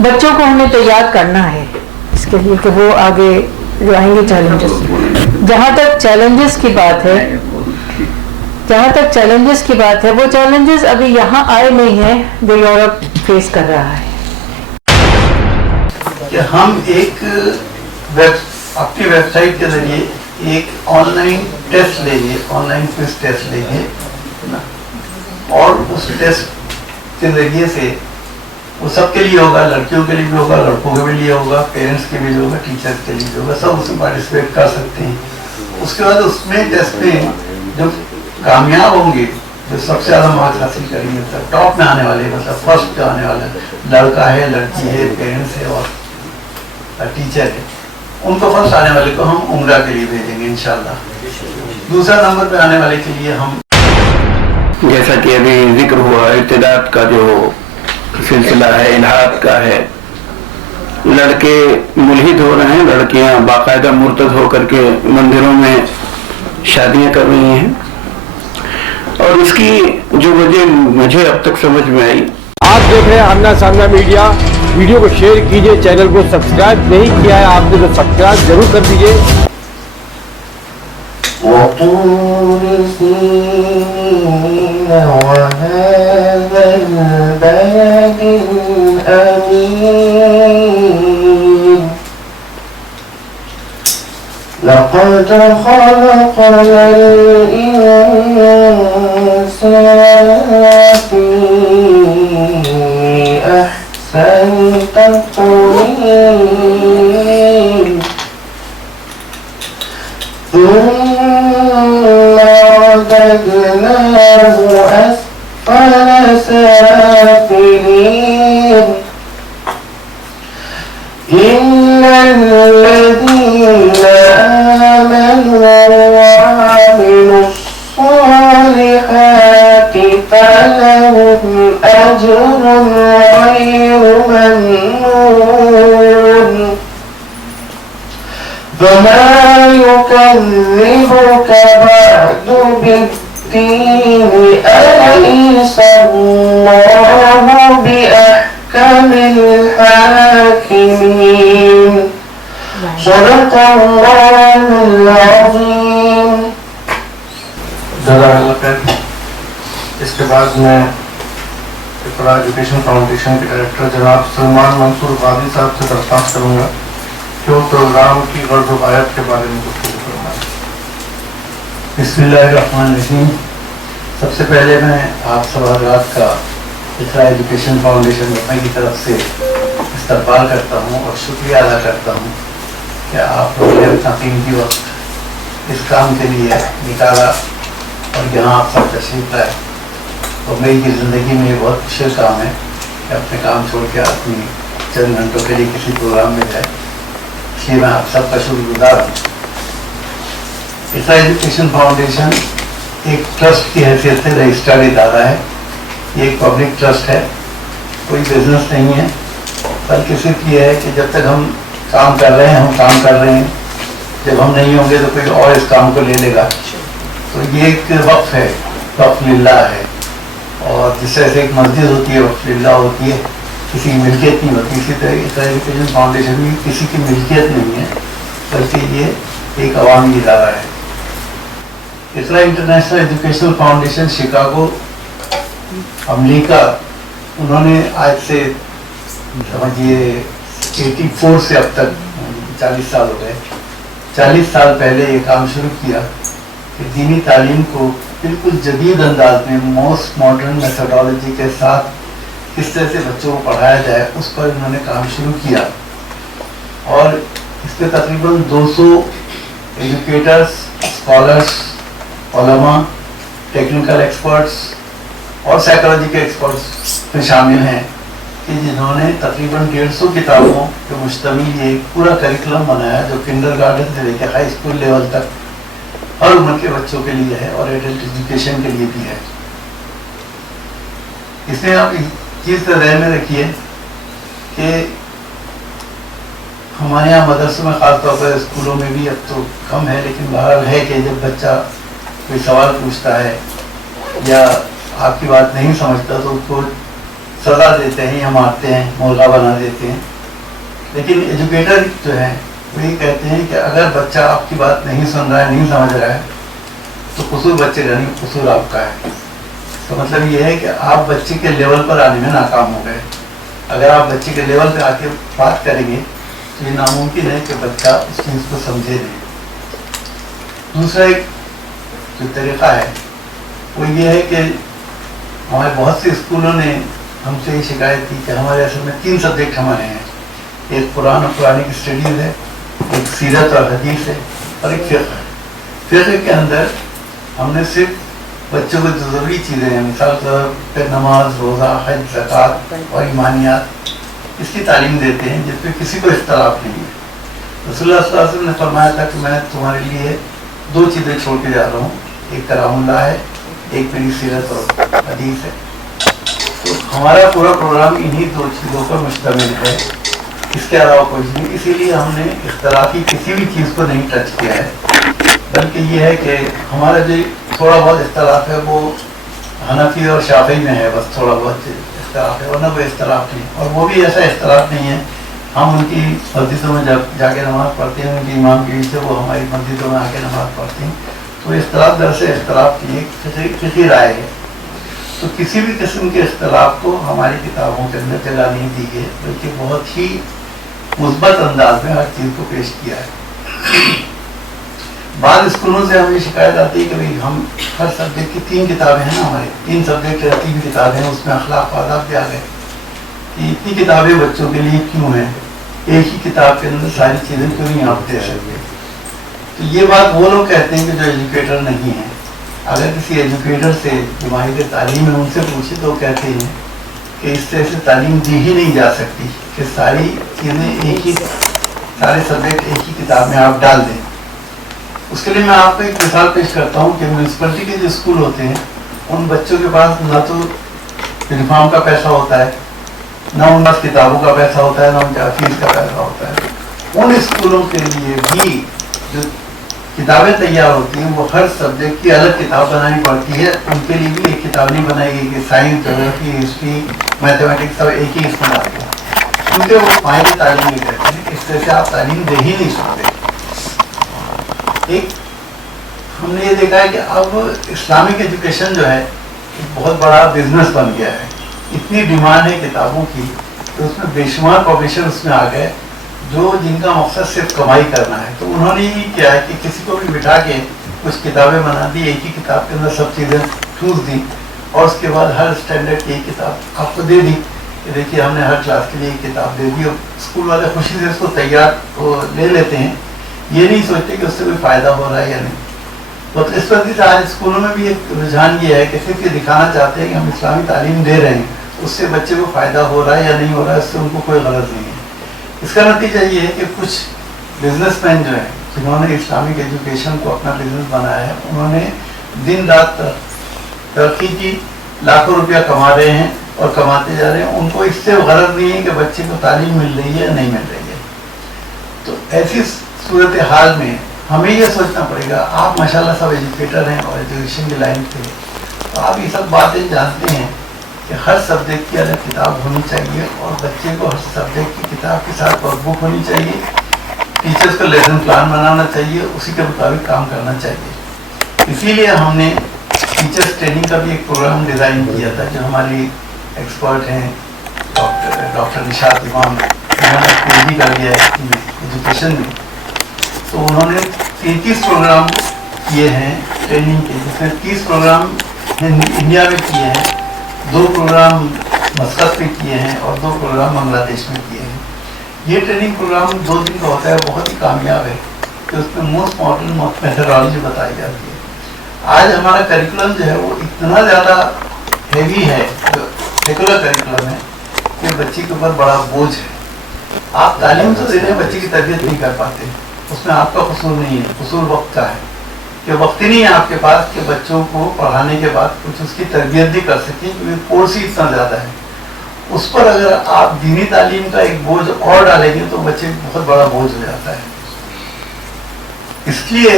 بچوں کو ہمیں تیار کرنا ہے اس کے لیے کہ وہ آگے جو آئیں گے چیلنجز. جہاں تک چیلنجز کی بات ہے وہ چیلنجز ابھی یہاں آئے نہیں ہیں جو یورپ فیس کر رہا ہے. کہ ہم ایک اپنی ویب سائٹ کے ذریعے ایک آن لائن ٹیسٹ لیں گے، آن لائن کوئز ٹیسٹ لیں گے، اور اس ٹیسٹ کے ذریعے سے وہ سب کے لیے ہوگا، لڑکیوں کے لیے بھی ہوگا، لڑکوں کے لیے ہوگا، پیرنٹس کے بھی ہوگا، ٹیچر کے لیے بھی ہوگا، سب اس میں پارٹیسپیٹ کر سکتے ہیں. اس کے بعد اس میں ٹیسٹ میں جو کامیاب ہوں گے، جو سب سے زیادہ مارکس حاصل کریں گے، مطلب ٹاپ میں آنے والے، مطلب فرسٹ پہ آنے والا لڑکا ہے، لڑکی ہے، پیرنٹس ہے اور ٹیچر ہے، ان کو فرسٹ آنے والے کو ہم عمرہ کے لیے بھیجیں گے انشاءاللہ. دوسرا نمبر پہ آنے والے کے لیے ہم، جیسا کہ ابھی ذکر ہوا، ارتداد کا جو سلسلہ ہے، الحاد کا ہے، لڑکے ملحد ہو رہے ہیں، لڑکیاں باقاعدہ مرتد ہو کر کے مندروں میں شادیاں کر رہی ہیں. اور اس کی جو وجہ مجھے اب تک سمجھ میں آئی. آپ دیکھ رہے ہیں آمنا سامنا میڈیا. ویڈیو کو شیئر کیجئے، چینل کو سبسکرائب نہیں کیا ہے آپ نے تو سبسکرائب ضرور کر دیجئے. وطور سينين وهذا البلد الأمين لقد خلقنا الإنسان في أحسن تقويم ثم رددناه أسفل سافلين إلا الذين آمنوا وعملوا الصالحات فلهم أجر غير ممنون فما يكذبك بعد بالدين أليس الله بأحكم الحاكمين صدق الله العظيم. جزاک اللہ خیر. اس کے بعد میں اقرا ایجوکیشن فاؤنڈیشن کے ڈائریکٹر جناب سلمان منصور قاضی صاحب سے درخواست کروں گا جو پروگرام کی غرض و غایت کے بارے میں گفتگو فرمائیں. بسم اللہ الرحمن الرحیم. سب سے پہلے میں آپ سب حضرات کا اقرا ایجوکیشن فاؤنڈیشن بھائی کی طرف سے استقبال کرتا ہوں اور شکریہ ادا کرتا ہوں کہ آپ لوگوں نے اپنا قیمتی وقت اس کام کے لیے نکالا اور یہاں آپ سب تشریف لائے. اور میری زندگی میں یہ بہت مشکل کام ہے کہ اپنے کام چھوڑ کے آدمی چند گھنٹوں کے لیے کسی پروگرام میں جائے، اس لیے میں آپ سب کا شکر گزار ہوں. اقرا ایجوکیشن فاؤنڈیشن ایک ٹرسٹ کی حیثیت سے رجسٹرڈ ادارہ ہے. یہ ایک پبلک ٹرسٹ ہے، کوئی بزنس نہیں ہے، بلکہ صرف یہ ہے کہ جب تک ہم کام کر رہے ہیں ہم کام کر رہے ہیں، جب ہم نہیں ہوں گے تو کوئی اور اس کام کو لے لے گا. تو یہ ایک وقف ہے، وقف للہ ہے. اور جس طرح سے ایک مسجد ہوتی ہے وقف للہ ہوتی ہے، کسی کی ملکیت نہیں ہوتی، اسی طرح اقرا ایجوکیشن فاؤنڈیشن بھی کسی کی ملکیت نہیں ہے، بلکہ یہ ایک عوامی ادارہ ہے. اقرا انٹرنیشنل ایجوکیشنل فاؤنڈیشن شکاگو امریکہ، انہوں نے آج سے سمجھیے 84 سے اب تک 40 سال ہو گئے، 40 سال پہلے یہ کام شروع کیا کہ دینی تعلیم کو بالکل جدید انداز میں موسٹ ماڈرن میتھڈالوجی کے ساتھ کس طرح سے بچوں کو پڑھایا جائے اس پر انہوں نے کام شروع کیا. اور اس پہ تقریباً 200 ایجوکیٹرس، اسکالرس، علماء، ٹیکنیکل ایکسپرٹس اور سائیکالوجی کے ایکسپرٹس میں شامل ہیں کہ جنہوں نے تقریباً 150 کتابوں پہ مشتمل یہ پورا کریکولم بنایا جو کنڈر گارڈن سے لے کے ہائی اسکول لیول تک ہر عمر کے بچوں کے لیے ہے اور ایڈلٹ ایجوکیشن کے لیے بھی ہے. اس میں آپ ایک چیز کا ذہن میں رکھیے کہ ہمارے یہاں مدرسوں میں خاص طور پر اسکولوں میں بھی اب تو کم ہے، لیکن بہرحال ہے کہ جب بچہ کوئی سوال پوچھتا ہے یا آپ کی بات نہیں سمجھتا تو اس کو سزا دیتے ہیں یا مارتے ہیں, مولغا بنا دیتے ہیں. لیکن ایجوکیٹر جو ہیں وہ یہ کہتے ہیں کہ اگر بچہ آپ کی بات نہیں سن رہا ہے, نہیں سمجھ رہا ہے, تو قصور بچے کا نہیں, قصور آپ کا ہے. تو مطلب یہ ہے کہ آپ بچے کے لیول پر آنے میں ناکام ہو گئے. اگر آپ بچے کے لیول پہ آ کے بات کریں گے تو یہ ناممکن ہے کہ بچہ اس چیز کو سمجھے نہیں. دوسرا ایک جو طریقہ ہے وہ یہ ہے کہ ہمارے بہت سے اسکولوں نے ہم سے یہ شکایت کی کہ ہمارے اصل میں 3 سبجیکٹ ہمارے ہیں. ایک قرآن اور قرآن کی اسٹڈیز ہے, ایک سیرت اور حدیث ہے, اور ایک فقہ ہے. فقہ کے اندر ہم نے صرف بچوں کو جو ضروری چیزیں ہیں, مثال کے طور پہ نماز, روزہ, حج, زکوٰۃ اور ایمانیات, اس کی تعلیم دیتے ہیں جس پہ کسی کو اختلاف نہیں ہے. رسول اللہ صلی اللہ علیہ وسلم نے فرمایا تھا کہ میں تمہارے لیے 2 چیزیں چھوڑ کے جا رہا ہوں, ایک کلام اللہ ہے, ایک میری سیرت اور حدیث ہے. تو ہمارا پورا پروگرام انہی 2 چیزوں پر مشتمل ہے, اس کے علاوہ کچھ نہیں. اسی لیے ہم نے اختلافی کسی بھی چیز کو نہیں ٹچ کیا ہے, بلکہ یہ ہے کہ ہمارا جو تھوڑا بہت اختلاف ہے وہ حنفی اور شافعی میں ہے, بس تھوڑا بہت اختلاف ہے, ورنہ کوئی اختلاف نہیں. اور وہ بھی ایسا اختلاف نہیں ہے, ہم ان کی مسجدوں میں جا کے نماز پڑھتے ہیں, ان کی امام کی وجہ سے وہ ہماری مسجدوں میں آ کے نماز پڑھتے ہیں. تو اختلاف در سے اختلاف کی ایک فقہی رائے ہے. تو کسی بھی قسم کے اختلاف کو ہماری کتابوں کے اندر جگہ نہیں دی گئی, بلکہ بہت ہی مثبت انداز میں ہر چیز کو پیش کیا ہے. بعض اسکولوں سے ہمیں شکایت آتی ہے کہ بھائی ہم ہر سبجیکٹ کی 3 کتابیں ہیں نا, ہمارے 3 سبجیکٹ 3 کتابیں ہیں, اس میں اخلاق و آداب بھی آ گئے. اتنی کتابیں بچوں کے لیے کیوں ہیں, ایک ہی کتاب کے اندر ساری چیزیں کیوں نہیں آپ دے سکتے. تو یہ بات وہ لوگ کہتے ہیں کہ جو ایجوکیٹر نہیں ہیں. اگر کسی ایجوکیٹر سے جو ماہر تعلیم ہے ان سے پوچھے تو کہتے ہیں کہ اس طرح سے تعلیم دی ہی نہیں جا سکتی کہ ساری چیزیں ایک ہی, سارے سبجیکٹ ایک ہی کتاب میں آپ ڈال دیں. اس کے لیے میں آپ کو ایک مثال پیش کرتا ہوں کہ میونسپلٹی کے جو اسکول ہوتے ہیں ان بچوں کے پاس نہ تو یونیفارم کا پیسہ ہوتا ہے, نہ ان پاس کتابوں کا پیسہ ہوتا ہے, نہ ان کا فیس کا پیسہ ہوتا ہے. ان اسکولوں کے لیے بھی جو کتابیں تیار ہوتی ہیں وہ ہر سبجیکٹ کی الگ کتاب بنانی پڑتی ہے. ان کے لیے بھی ایک کتاب نہیں بنائی گئی کہ سائنس, جغرافی, ہسٹری, میتھمیٹکس سب ایک ہی اس میں آتے ہیں, کیونکہ وہ ماہر تعلیم نہیں کرتے ہیں. اس طرح سے آپ تعلیم دے ہی نہیں سکتے. ایک ہم نے یہ دیکھا ہے کہ اب اسلامک ایجوکیشن جو ہے بہت بڑا بزنس بن گیا ہے. اتنی ڈیمانڈ ہے کتابوں کی کہ اس میں بے شمار پبلشر اس میں آ گئے جو جن کا مقصد صرف کمائی کرنا ہے. تو انہوں نے یہ کیا ہے کہ کسی کو بھی بٹھا کے کچھ کتابیں بنا دی, ایک ہی کتاب کے اندر سب چیزیں ٹھوس دی, اور اس کے بعد ہر اسٹینڈرڈ کی ایک کتاب آپ کو دے دی کہ دیکھیے ہم نے ہر کلاس کے لیے ایک کتاب دے دی. اور اسکول والے خوشی سے اس کو تیار لے لیتے ہیں, یہ نہیں سوچتے کہ اس سے کوئی فائدہ ہو رہا ہے یا نہیں. تو اس وجہ سے آج اسکولوں میں بھی ایک رجحان یہ ہے کہ صرف یہ دکھانا چاہتے ہیں کہ ہم اسلامی تعلیم دے رہے ہیں, اس سے بچے کو فائدہ ہو رہا ہے یا نہیں ہو رہا ہے, اس سے ان کو کوئی غرض نہیں ہے. اس کا نتیجہ یہ ہے کہ کچھ بزنس مین جو ہیں جنہوں نے اسلامک ایجوکیشن کو اپنا بزنس بنایا ہے, انہوں نے دن رات ترقی کی, لاکھوں روپیہ کما رہے ہیں اور کماتے جا رہے ہیں. ان کو اس سے غرض نہیں ہے کہ بچے کو تعلیم مل رہی ہے یا نہیں مل رہی ہے. تو ایسی صورتحال میں ہمیں یہ سوچنا پڑے گا, آپ ماشاءاللہ سب ایجوکیٹر ہیں اور ایجوکیشن کی لائن پہ, تو آپ یہ سب باتیں جانتے ہیں کہ ہر سبجیکٹ کی الگ کتاب ہونی چاہیے اور بچے کو ہر سبجیکٹ کی کتاب کے ساتھ ورک بک ہونی چاہیے. ٹیچرس کو لیسن پلان بنانا چاہیے, اسی کے مطابق کام کرنا چاہیے. اسی لیے ہم نے ٹیچرس ٹریننگ کا بھی ایک پروگرام ڈیزائن کیا تھا. جو ہماری ایکسپرٹ ہیں ڈاکٹر نشاط امام, انہوں نے پی کر لیا ہے ایجوکیشن میں, تو انہوں نے 33 پروگرام کیے ہیں ٹریننگ کے, جس میں 30 پروگرام انڈیا میں کیے ہیں, 2 پروگرام مسقط میں کیے ہیں اور 2 پروگرام بنگلہ دیش میں کیے ہیں. یہ ٹریننگ پروگرام 2 دن کا ہوتا ہے, بہت ہی کامیاب ہے کہ اس میں موسٹ ماڈرن میتھڈالوجی بتائی جاتی ہے. آج ہمارا کریکولم جو ہے وہ اتنا زیادہ ہیوی ہے, جو سیکولر کریکولم ہے, کہ بچے کے اوپر بڑا بوجھ ہے. آپ تعلیم تو دے رہے ہیں, بچے کی تربیت نہیں کر پاتے. اس میں آپ کا قصور نہیں ہے, قصور وقت کا ہے کہ وقت ہی نہیں ہے آپ کے پاس کہ بچوں کو پڑھانے کے بعد کچھ اس کی تربیت بھی کر سکیں, کیونکہ کورس ہی اتنا زیادہ ہے. اس پر اگر آپ دینی تعلیم کا ایک بوجھ اور ڈالیں گے تو بچے بہت بڑا بوجھ ہو جاتا ہے. اس لیے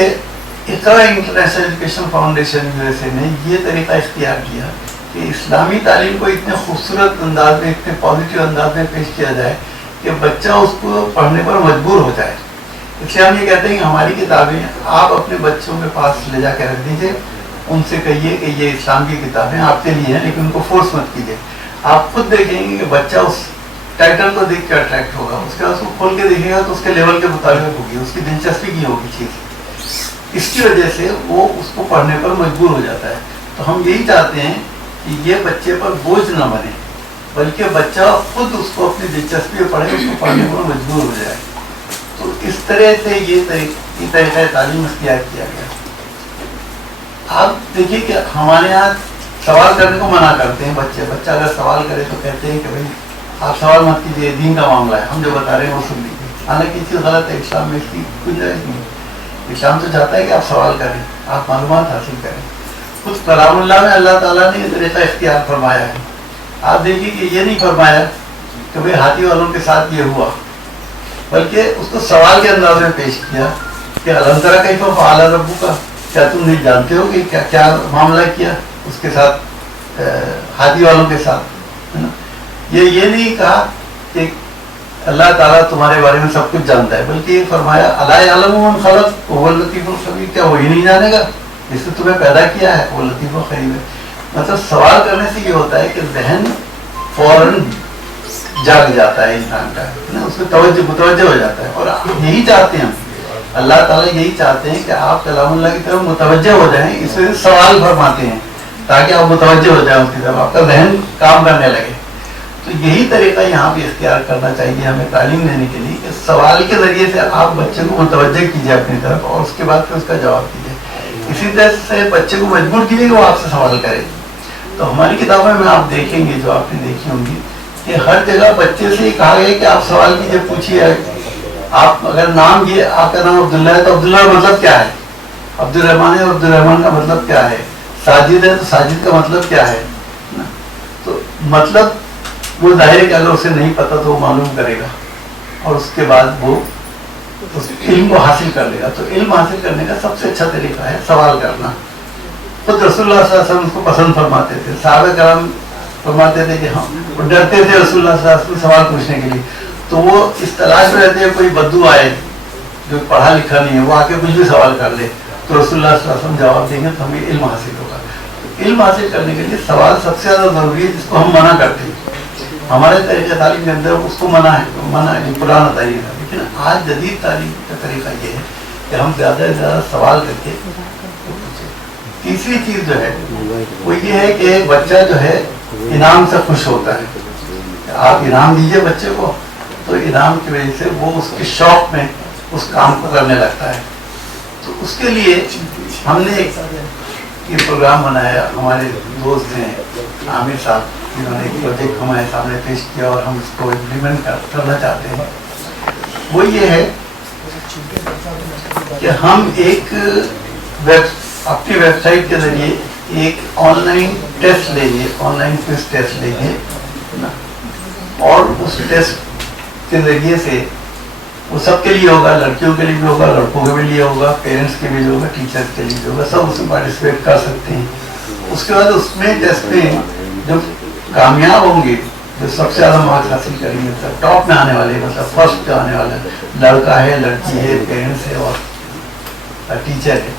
اقرا انٹرنیشنل ایجوکیشن فاؤنڈیشن USA نے یہ طریقہ اختیار کیا کہ اسلامی تعلیم کو اتنے خوبصورت انداز میں، اتنے پازیٹیو انداز میں پیش کیا جائے کہ بچہ اس کو پڑھنے پر مجبور ہو جائے. اس لیے ہم یہ کہتے ہیں کہ ہماری کتابیں آپ اپنے بچوں کے پاس لے جا کے رکھ دیجیے، ان سے کہیے کہ یہ اسلام کی کتابیں آپ کے لیے ہیں، لیکن ان کو فورس مت کیجیے. آپ خود دیکھیں گے کہ بچہ اس ٹائٹل کو دیکھ کے اٹریکٹ ہوگا، اس کے بعد اس کو کھول کے دیکھے گا تو اس کے لیول کے مطابق ہوگی، اس کی دلچسپی کی ہوگی چیز. اس کی وجہ سے وہ اس کو پڑھنے پر مجبور ہو جاتا ہے. تو ہم یہی چاہتے ہیں کہ یہ بچے پر بوجھ نہ بنے، بلکہ بچہ خود اس کو اپنی دلچسپی پڑھے، اس کو پڑھنے پر مجبور ہو جائے. تو اس طرح سے یہ طریقہ تعلیم اختیار کیا گیا. آپ دیکھیے کہ ہمارے یہاں سوال کرنے کو منع کرتے ہیں بچہ اگر سوال کرے تو کہتے ہیں کہ بھائی آپ سوال مت کیجیے، دین کا معاملہ ہے، ہم جو بتا رہے ہیں وہ سن لیجیے. حالانکہ یہ چیز غلط ہے، اسلام میں اس کی گنجائش نہیں. اسلام تو چاہتا ہے کہ آپ سوال کریں، آپ معلومات حاصل کریں. خود کلام اللہ میں اللہ تعالیٰ نے یہ طریقہ اختیار فرمایا ہے. آپ دیکھیے کہ یہ نہیں فرمایا کہ بھائی ہاتھی والوں کے ساتھ یہ ہوا، بلکہ اس کو سوال کے انداز میں پیش کیا کہ الم تری کیف فعل ربک، کیا تم نہیں جانتے ہو کہ کیا معاملہ کیا اس کے ساتھ، ہاتھی والوں کے ساتھ، ہے نا. یہ نہیں کہا کہ اللہ تعالیٰ تمہارے بارے میں سب کچھ جانتا ہے، بلکہ یہ فرمایا الا یعلم من خلق وهو اللطیف الخبیر، کیا وہی نہیں جانے گا جس نے تمہیں پیدا کیا ہے، وہ لطیف و خبیر ہے. مطلب سوال کرنے سے یہ ہوتا ہے کہ ذہن فوراً جاگ جاتا ہے انسان کا، اس میں متوجہ ہو جاتا ہے. اور یہی چاہتے ہیں ہم، اللہ تعالیٰ یہی چاہتے ہیں کہ آپ کلام اللہ کی طرف متوجہ ہو جائیں. اس وجہ سے سوال فرماتے ہیں تاکہ آپ متوجہ ہو جائیں اس کی طرف، آپ کا ذہن کام کرنے لگے. تو یہی طریقہ یہاں بھی اختیار کرنا چاہیے ہمیں تعلیم دینے کے لیے کہ سوال کے ذریعے سے آپ بچے کو متوجہ کیجیے اپنی طرف، اور اس کے بعد پھر اس کا جواب دیجیے. اسی طرح سے بچے کو مجبور کیجیے کہ وہ آپ سے سوال کرے. تو ہماری کتابوں میں آپ دیکھیں گے، جو آپ نے دیکھی ہوں گی، کہ ہر جگہ بچے سے یہ کہا گیا کہ آپ سوال کیجیے، پوچھیے. آپ اگر نام یہ آپ کا نام عبداللہ ہے تو عبداللہ کا مطلب کیا ہے، عبد الرحمن ہے عبد الرحمن کا مطلب کیا ہے، ساجد ہے تو ساجد کا مطلب کیا ہے. تو مطلب وہ ظاہر ہے کہ اگر اسے نہیں پتا تو وہ معلوم کرے گا، اور اس کے بعد وہ اس علم کو حاصل کر لے گا. تو علم حاصل کرنے کا سب سے اچھا طریقہ ہے سوال کرنا. خود رسول اللہ صلی اللہ علیہ وسلم اس کو پسند فرماتے تھے. صحابہ کرام فرماتے تھے کہ ہم ڈرتے تھے رسول اللہ صلی اللہ علیہ وسلم سوال پوچھنے کے لیے. تو وہ اس تلاش میں رہتے ہیں کوئی بدو آئے جو پڑھا لکھا نہیں ہے، وہ آ کے کچھ بھی سوال کر لے تو رسول اللہ صلی اللہ علیہ وسلم جواب دیں گے تو ہمیں علم حاصل ہوگا. علم حاصل کرنے کے لیے سوال سب سے زیادہ ضروری ہے، جس کو ہم منع کرتے ہیں. ہمارے طریقہ تعلیم کے اندر اس کو منع ہے پرانا طریقہ. لیکن آج جدید تعلیم کا طریقہ یہ ہے کہ ہم زیادہ سے زیادہ سوال کر کے. تیسری چیز جو ہے وہ یہ ہے کہ بچہ جو ہے انعام سے خوش ہوتا ہے. آپ انعام دیجئے بچے کو تو انعام کی وجہ سے وہ اس کے شوق میں اس کام کو کرنے لگتا ہے. تو اس کے لیے ہم نے ایک یہ پروگرام بنایا. ہمارے دوست ہیں عامر صاحب، جنہوں نے ایک پروجیکٹ ہمارے سامنے پیش کیا اور ہم اس کو امپلیمنٹ کرنا چاہتے ہیں. وہ یہ ہے کہ ہم ایک اپنی ویب سائٹ کے ذریعے ایک آن لائن ٹیسٹ لیں گے، آن لائن کوئز ٹیسٹ لیں گے، اور اس ٹیسٹ کے ذریعے سے وہ سب کے لیے ہوگا، لڑکیوں کے لیے بھی ہوگا، لڑکوں کے لیے ہوگا، پیرنٹس کے بھی ہوگا، ٹیچرس کے لیے بھی ہوگا. سب اس میں پارٹیسپیٹ کر سکتے ہیں. اس کے بعد اس میں ٹیسٹ میں جو کامیاب ہوں گے، جو سب سے زیادہ مارکس حاصل کریں گے، مطلب ٹاپ میں آنے والے، مطلب فرسٹ جو آنے والا ہے، لڑکا ہے، لڑکی ہے، پیرنٹس ہے اور ٹیچر ہے،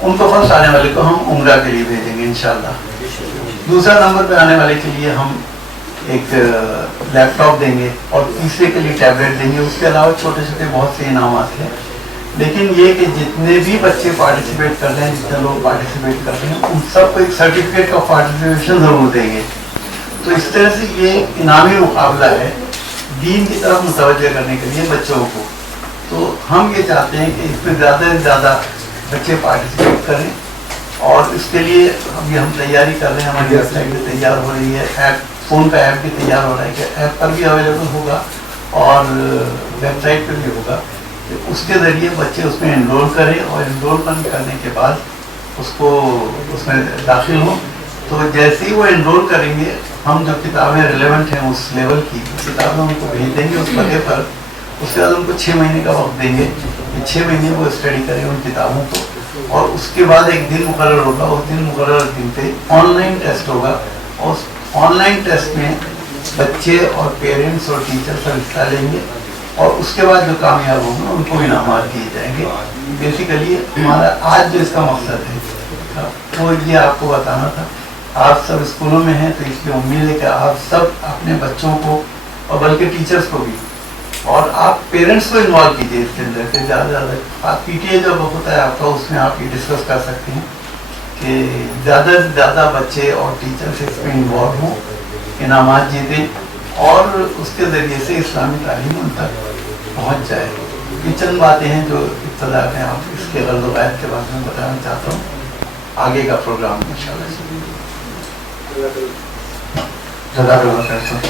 ان کو فرسٹ آنے والے کو ہم عمرہ کے لیے بھیجیں گے انشاءاللہ. دوسرا نمبر پہ آنے والے کے لیے ہم ایک لیپ ٹاپ دیں گے، اور تیسرے کے لیے ٹیبلیٹ دیں گے. اس کے علاوہ چھوٹے چھوٹے بہت سے انعامات ہیں. لیکن یہ کہ جتنے بھی بچے پارٹیسپیٹ کر رہے ہیں، جتنے لوگ پارٹیسپیٹ کر رہے ہیں، ان سب کو ایک سرٹیفکیٹ آف پارٹیسپیشن ضرور دیں گے. تو اس طرح سے یہ انعامی مقابلہ ہے دین کی طرف متوجہ کرنے کے لیے بچوں کو. تو ہم یہ چاہتے ہیں کہ اس میں زیادہ سے زیادہ بچے پارٹیسپیٹ کریں، اور اس کے لیے ابھی ہم تیاری کر رہے ہیں. ہماری ویب سائٹ بھی تیار ہو رہی ہے، ایپ فون کا ایپ بھی تیار ہو رہا ہے کہ ایپ پر بھی اویلیبل ہوگا اور ویب سائٹ پہ بھی ہوگا. اس کے ذریعے بچے اس میں انرول کریں، اور انرولمنٹ کرنے کے بعد اس کو اس میں داخل ہوں. تو جیسے ہی وہ انرول کریں گے، ہم جو کتابیں ریلیونٹ ہیں اس لیول کی کتابیں ان کو بھیج دیں گے اس پتے پر. اس کے بعد ان کو 6 مہینے کا وقت دیں گے کہ 6 مہینے وہ اسٹڈی کریں ان کتابوں کو. اور اس کے بعد ایک دن مقرر ہوگا، اس دن مقرر دن پہ آن لائن ٹیسٹ ہوگا. اور آن لائن ٹیسٹ میں بچے اور پیرنٹس اور ٹیچر سب حصہ لیں گے اور اس کے بعد جو کامیاب ہوں گے ان کو انعامات دیے جائیں گے. بیسیکلی ہمارا آج جو اس کا مقصد ہے وہ یہ آپ کو بتانا تھا. آپ سب اسکولوں میں ہیں تو اس لیے امید ہے کہ آپ سب اپنے بچوں کو اور بلکہ ٹیچرس کو بھی اور آپ پیرنٹس کو انوالو کیجیے اس کے اندر کہ زیادہ سے زیادہ. آپ پی ٹی اے جب ہوتا ہے آپ کا اس میں آپ یہ ڈسکس کر سکتے ہیں کہ زیادہ سے زیادہ بچے اور ٹیچرس اس میں انوالو ہوں, انعامات جیتیں اور اس کے ذریعے سے اسلامی تعلیم ان تک پہنچ جائے. یہ چند باتیں ہیں جو ابتدا میں آپ اس کے غرض و غائب کے بارے میں بتانا چاہتا ہوں. آگے کا پروگرام انشاءاللہ سے جزاک اللہ خیر.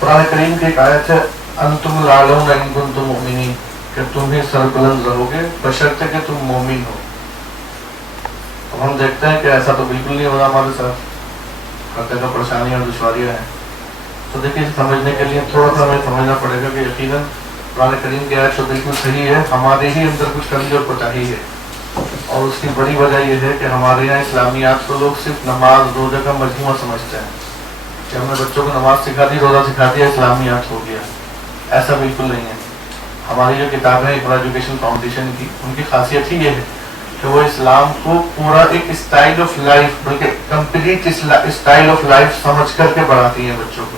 قرآن کریم کی ایک آیت ہے انتم الاعلون ان کنتم مؤمنین, کہ تم ہی سربلند رہو گے بشرطے کہ تم مومن ہو. اب ہم دیکھتے ہیں کہ ایسا تو بالکل نہیں ہو رہا ہمارے ساتھ, کرتے تو پریشانیاں اور دشواریاں ہیں. تو دیکھیے سمجھنے کے لیے تھوڑا سا ہمیں سمجھنا پڑے گا کہ یقیناً قرآن کریم کی آیت تو بالکل صحیح ہے, ہمارے ہی اندر کچھ کمی اور کوتاہی ہے. اور اس کی بڑی وجہ یہ ہے کہ ہمارے یہاں اسلامیات کو لوگ صرف نماز روزہ کا مجموعہ سمجھتے ہیں کہ ہم نے بچوں کو نماز سکھا دی, روزہ سکھا دیا, اسلامیات ہو گیا. ایسا بالکل نہیں ہے. ہماری جو کتابیں اقرا ایجوکیشن فاؤنڈیشن کی, ان کی خاصیت ہی یہ ہے کہ وہ اسلام کو پورا ایک اسٹائل آف لائف, بلکہ کمپلیٹ اسٹائل آف لائف سمجھ کر کے پڑھاتی ہیں بچوں کو,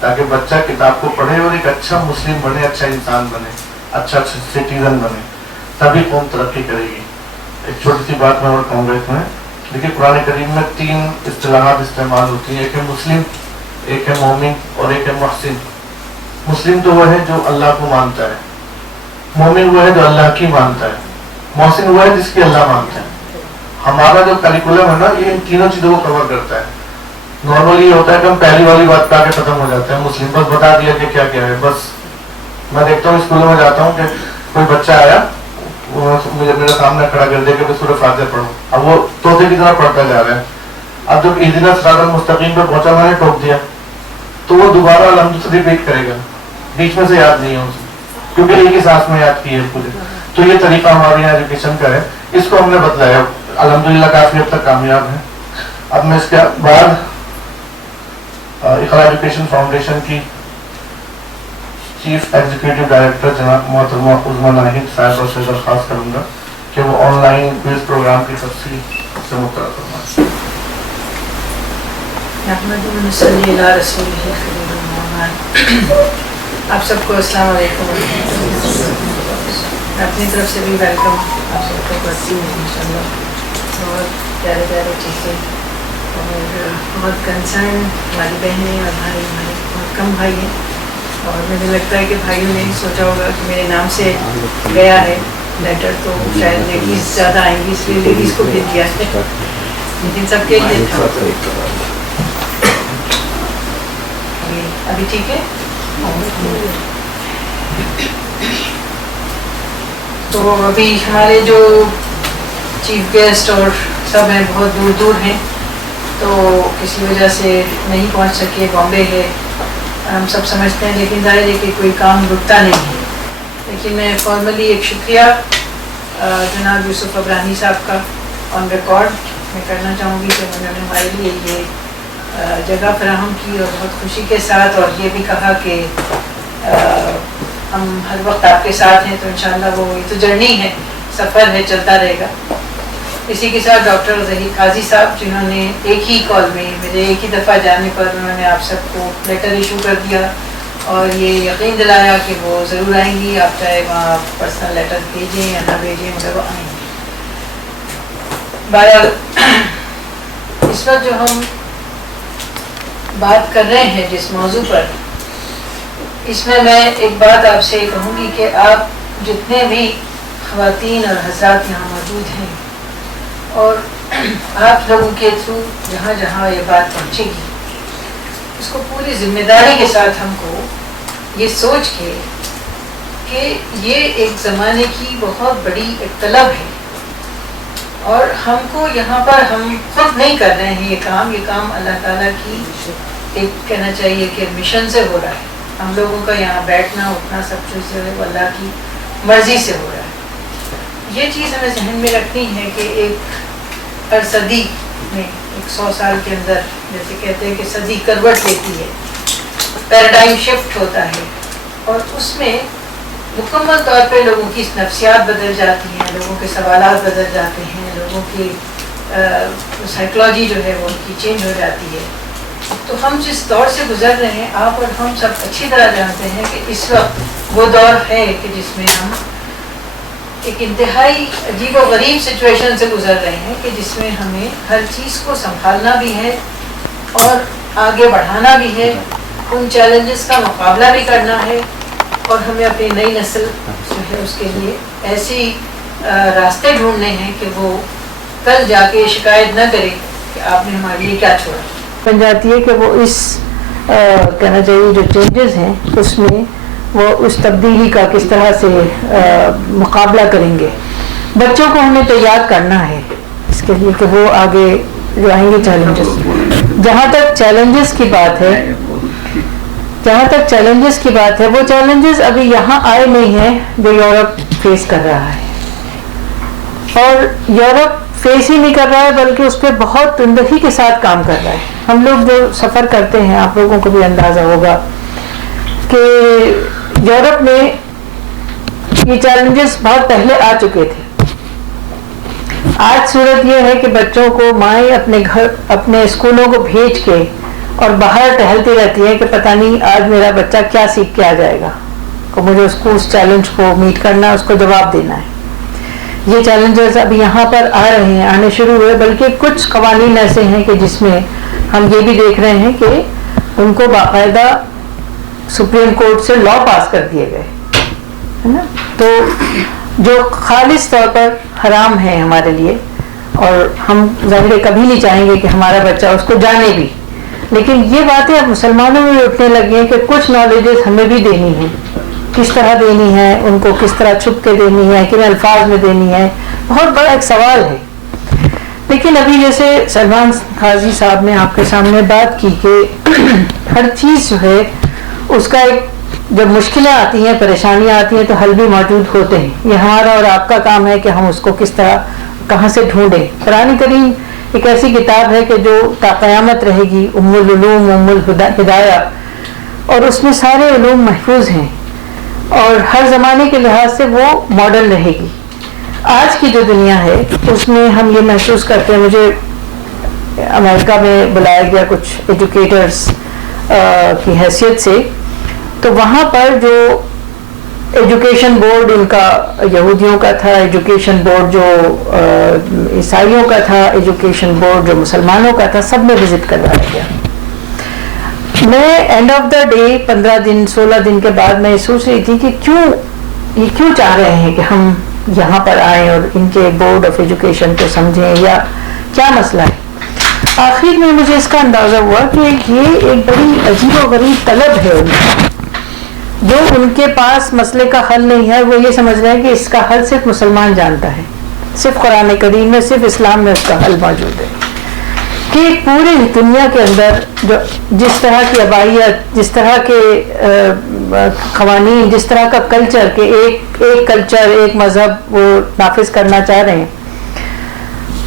تاکہ بچہ کتاب کو پڑھے اور ایک اچھا مسلم بنے, اچھا انسان بنے, اچھا سٹیزن بنے, تبھی قوم ترقی کرے گی. ایک چھوٹی سی بات میں اور کہوں گا اس میں, دیکھیے قرآن کریم میں 3 اصطلاحات استعمال ہوتی ہیں. ایک ہے مسلم, ایک ہے مومن اور ایک ہے محسن. مسلم تو وہ ہے جو اللہ کو مانتا ہے, مومن وہ ہے جو اللہ کی مانتا ہے, محسن وہ ہے جس کی اللہ مانتا ہے. ہمارا جو کریکولم ہے نا یہ ان تینوں چیزوں کو کور کرتا ہے. نارملی یہ ہوتا ہے کہ ہم پہلی والی بات پہ آ کے ختم ہو جاتے ہیں, مسلم بس بتا دیا کہ کیا کیا ہے بس. میں دیکھتا ہوں اسکولوں میں جاتا ہوں کہ کوئی بچہ آیا, مجھے میرے سامنے کھڑا کر دیا کہ سورہ فاتحہ پڑھو. اب وہ طوطے کی طرح پڑھتا جا رہا ہے. اب جب اہدنا الصراط المستقیم پہ پہنچا میں نے ٹوک دیا تو وہ دوبارہ الحمد سے ریپیٹ کرے گا, بیچ میں سے یاد نہیں ہے اسے, کیونکہ ایک ہی سانس میں یاد کی ہے پورے. تو یہ طریقہ ہمارے یہاں ایجوکیشن کا ہے, اس کو ہم نے بتلایا, الحمدللہ کافی حد تک کامیاب ہے. اب میں اس کے بعد اقرا ایجوکیشن فاؤنڈیشن کی چیف ایگزیکٹو ڈائریکٹر جناب محترمہ عظمیٰ ناہید صاحبہ سے درخواست کروں گا کہ وہ آن لائن کوئز پروگرام کی تفصیل سے مطلع فرمائیں. آپ سب کو السلام علیکم. اپنی طرف سے بھی ویلکم. آپ سب کو کرتی ہوں انشاءاللہ. بہت پیارے پیارے چیزیں اور بہت کنسرن ہماری بہنیں اور بھائی, ہمارے بہت کم بھائی ہیں, اور مجھے لگتا ہے کہ بھائیوں نے سوچا ہوگا کہ میرے نام سے گیا ہے لیٹر تو شاید لیڈیز زیادہ آئیں گی, اس لیے لیڈیز کو بھیج دیا ہے, لیکن سب کے لیے تھا. ابھی ٹھیک ہے. تو ابھی ہمارے جو چیف گیسٹ اور سب ہیں بہت دور دور ہیں, تو کسی وجہ سے نہیں پہنچ سکے. بامبے ہے ہم سب سمجھتے ہیں, لیکن ظاہر ہے کہ کوئی کام رکتا نہیں ہے. لیکن میں فارملی ایک شکریہ جناب یوسف ابرانی صاحب کا آن ریکارڈ میں کرنا چاہوں گی کہ انہوں نے ہمارے لیے یہ جگہ فراہم کی اور بہت خوشی کے ساتھ, اور یہ بھی کہا کہ ہم ہر وقت آپ کے ساتھ ہیں. تو انشاءاللہ وہ یہ تو جرنی ہے, سفر ہے, چلتا رہے گا. اسی کے ساتھ ڈاکٹر ظہیر قاضی صاحب جنہوں نے ایک ہی کال میں میرے ایک ہی دفعہ جانے پر انہوں نے آپ سب کو لیٹر ایشو کر دیا اور یہ یقین دلایا کہ وہ ضرور آئیں گی, آپ چاہے وہاں پرسنل لیٹر بھیجیں یا نہ بھیجیں مگر وہ آئیں گے. بہرحال اس وقت جو ہم بات کر رہے ہیں جس موضوع پر, اس میں ایک بات آپ سے کہوں گی کہ آپ جتنے بھی خواتین اور حضرات یہاں موجود ہیں اور آپ لوگوں کے تھرو جہاں جہاں یہ بات پہنچے گی, اس کو پوری ذمہ داری کے ساتھ ہم کو یہ سوچ کے کہ یہ ایک زمانے کی بہت بڑی ایک طلب ہے, اور ہم کو یہاں پر ہم خود نہیں کر رہے ہیں یہ کام اللہ تعالیٰ کی ایک کہنا چاہیے کہ مشن سے ہو رہا ہے. ہم لوگوں کا یہاں بیٹھنا اٹھنا سب چیز جو ہے وہ اللہ کی مرضی سے ہو رہا ہے. یہ چیز ہمیں ذہن میں رکھنی ہے کہ ایک ہر صدی میں ایک 100 سال کے اندر جیسے کہتے ہیں کہ صدی کروٹ لیتی ہے، پیراڈائم شفٹ ہوتا ہے، اور اس میں مکمل طور پہ لوگوں کی نفسیات بدل جاتی ہیں، لوگوں کے سوالات بدل جاتے ہیں، لوگوں کی سائیکلوجی جو ہے وہ ان کی چینج ہو جاتی ہے۔ تو ہم جس دور سے گزر رہے ہیں، آپ اور ہم سب اچھی طرح جانتے ہیں کہ اس وقت وہ دور ہے کہ جس میں ہم ایک انتہائی عجیب و غریب سچویشن سے گزر رہے ہیں کہ جس میں ہمیں ہر چیز کو سنبھالنا بھی ہے اور آگے بڑھانا بھی ہے، ان چیلنجز کا مقابلہ بھی کرنا ہے، اور ہمیں اپنی نئی نسل جو ہے اس کے لیے ایسی راستے ڈھونڈنے ہیں کہ وہ کل جا کے شکایت نہ کرے کہ آپ نے ہمارے لیے کیا چھوڑا۔ بن جاتی ہے کہ وہ اس کہنا چاہیے جو چینجز ہیں اس میں وہ اس تبدیلی کا کس طرح سے مقابلہ کریں گے۔ بچوں کو ہمیں تیار کرنا ہے اس کے لیے کہ وہ آگے جو آئیں گے چیلنجز۔ جہاں تک چیلنجز کی بات ہے وہ چیلنجز ابھی یہاں آئے نہیں ہیں جو یورپ فیس کر رہا ہے، اور یورپ فیس ہی نہیں کر رہا ہے بلکہ اس پہ بہت تندہی کے ساتھ کام کر رہا ہے۔ ہم لوگ جو سفر کرتے ہیں، آپ لوگوں کو بھی اندازہ ہوگا کہ یورپ میں یہ چیلنجز بہت پہلے آ چکے تھے۔ آج صورت یہ ہے کہ بچوں کو مائیں اپنے اسکولوں کو بھیج کے اور باہر ٹہلتی رہتی ہے کہ پتہ نہیں آج میرا بچہ کیا سیکھ کے آ جائے گا، تو مجھے اس چیلنج کو میٹ کرنا ہے، اس کو جواب دینا ہے۔ یہ چیلنجز ابھی یہاں پر آ رہے ہیں، آنے شروع ہوئے، بلکہ کچھ قوانین ایسے ہیں کہ جس میں ہم یہ بھی دیکھ رہے ہیں کہ ان کو باقاعدہ سپریم کورٹ سے لا پاس کر دیے گئے، ہے نا؟ تو جو خالص طور پر حرام ہے ہمارے لیے، اور ہم ظاہر کبھی نہیں چاہیں گے کہ ہمارا بچہ اس کو جانے بھی، لیکن یہ باتیں اب مسلمانوں میں بھی اٹھنے لگی ہیں کہ کچھ نالجز ہمیں بھی دینی ہے، کس طرح دینی ہے، ان کو کس طرح چھپ کے دینی ہے، کن الفاظ میں دینی ہے، بہت بڑا ایک سوال ہے۔ لیکن ابھی جیسے سلمان قاضی صاحب نے آپ کے سامنے بات کی کہ ہر چیز جو ہے اس کا ایک، جب مشکلیں آتی ہیں، پریشانیاں آتی ہیں تو حل بھی موجود ہوتے ہیں۔ یہ ہمارا اور آپ کا کام ہے کہ ہم اس کو کس طرح کہاں سے ڈھونڈیں۔ قرآن کریم ایک ایسی کتاب ہے کہ جو تا قیامت رہے گی، ام العلوم ام الہدایہ، اور اس میں سارے علوم محفوظ ہیں، اور ہر زمانے کے لحاظ سے وہ ماڈل رہے گی۔ آج کی جو دنیا ہے اس میں ہم یہ محسوس کرتے ہیں، مجھے امریکہ میں بلایا گیا کچھ ایجوکیٹرز کی حیثیت سے، تو وہاں پر جو ایجوکیشن بورڈ ان کا یہودیوں کا تھا، ایجوکیشن بورڈ جو عیسائیوں کا تھا، ایجوکیشن بورڈ جو مسلمانوں کا تھا، سب میں وزٹ کروایا گیا۔ میں اینڈ آف دا ڈے 15 دن 16 دن کے بعد میں سوچ رہی تھی کہ یہ کیوں چاہ رہے ہیں کہ ہم یہاں پر آئیں اور ان کے بورڈ آف ایجوکیشن کو سمجھیں، یا کیا مسئلہ ہے۔ آخر میں مجھے اس کا اندازہ ہوا کہ یہ ایک بڑی عجیب و غریب طلب ہے ان کی، جو ان کے پاس مسئلے کا حل نہیں ہے۔ وہ یہ سمجھ رہے ہیں کہ اس کا حل صرف مسلمان جانتا ہے، صرف قرآن کریم میں، صرف اسلام میں اس کا حل موجود ہے، کہ پوری دنیا کے اندر جو جس طرح کی ابائیت، جس طرح کے قوانین، جس طرح کا کلچر، کہ ایک کلچر، ایک مذہب وہ نافذ کرنا چاہ رہے ہیں،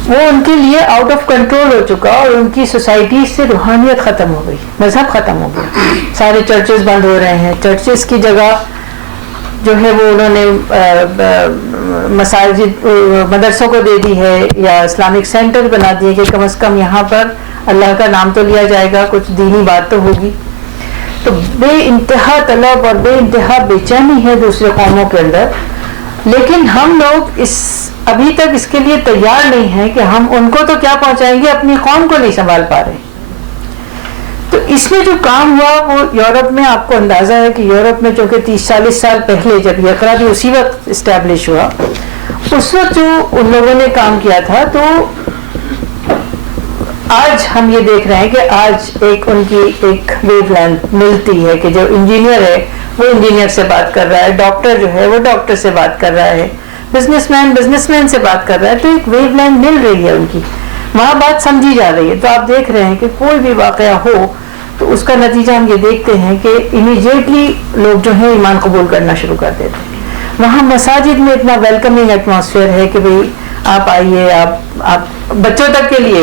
وہ ان کے لیے آؤٹ آف کنٹرول ہو چکا، اور ان کی سوسائٹی سے روحانیت ختم ہو گئی، مذہب ختم ہو گیا۔ سارے چرچز بند ہو رہے ہیں، چرچز کی جگہ جو ہے وہ انہوں نے مساجد مدرسوں کو دے دی ہے، یا اسلامک سینٹر بنا دیے کہ کم از کم یہاں پر اللہ کا نام تو لیا جائے گا، کچھ دینی بات تو ہوگی۔ تو بے انتہا طلب اور بے انتہا بے چینی ہے دوسرے قوموں کے اندر، لیکن ہم لوگ ابھی تک اس کے لیے تیار نہیں ہیں کہ ہم ان کو تو کیا پہنچائیں گے، اپنی قوم کو نہیں سنبھال پا رہے۔ تو اس میں جو کام ہوا وہ یورپ میں، آپ کو اندازہ ہے کہ یورپ میں چونکہ 30-40 سال پہلے جب یہ اقرا بھی اسی وقت اسٹیبلش ہوا، اس وقت جو ان لوگوں نے کام کیا تھا، تو آج ہم یہ دیکھ رہے ہیں کہ آج ان کی ایک ویو لینتھ ملتی ہے، کہ جو انجینئر ہے وہ انجینئر سے بات کر رہا ہے، ڈاکٹر جو ہے وہ ڈاکٹر سے بات کر رہا ہے، بزنس مین سے بات کر رہا ہے، تو ایک ویو لینتھ مل رہی ہے ان کی، وہاں بات سمجھی جا رہی ہے۔ تو آپ دیکھ رہے ہیں کہ کوئی بھی واقعہ ہو تو اس کا نتیجہ ہم یہ دیکھتے ہیں کہ امیڈیٹلی لوگ جو ہیں ایمان قبول کرنا شروع کر دیتے ہیں۔ وہاں مساجد میں اتنا ویلکمنگ ایٹماسفیئر ہے کہ بھئی آپ آئیے، آپ بچوں تک کے لیے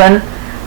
1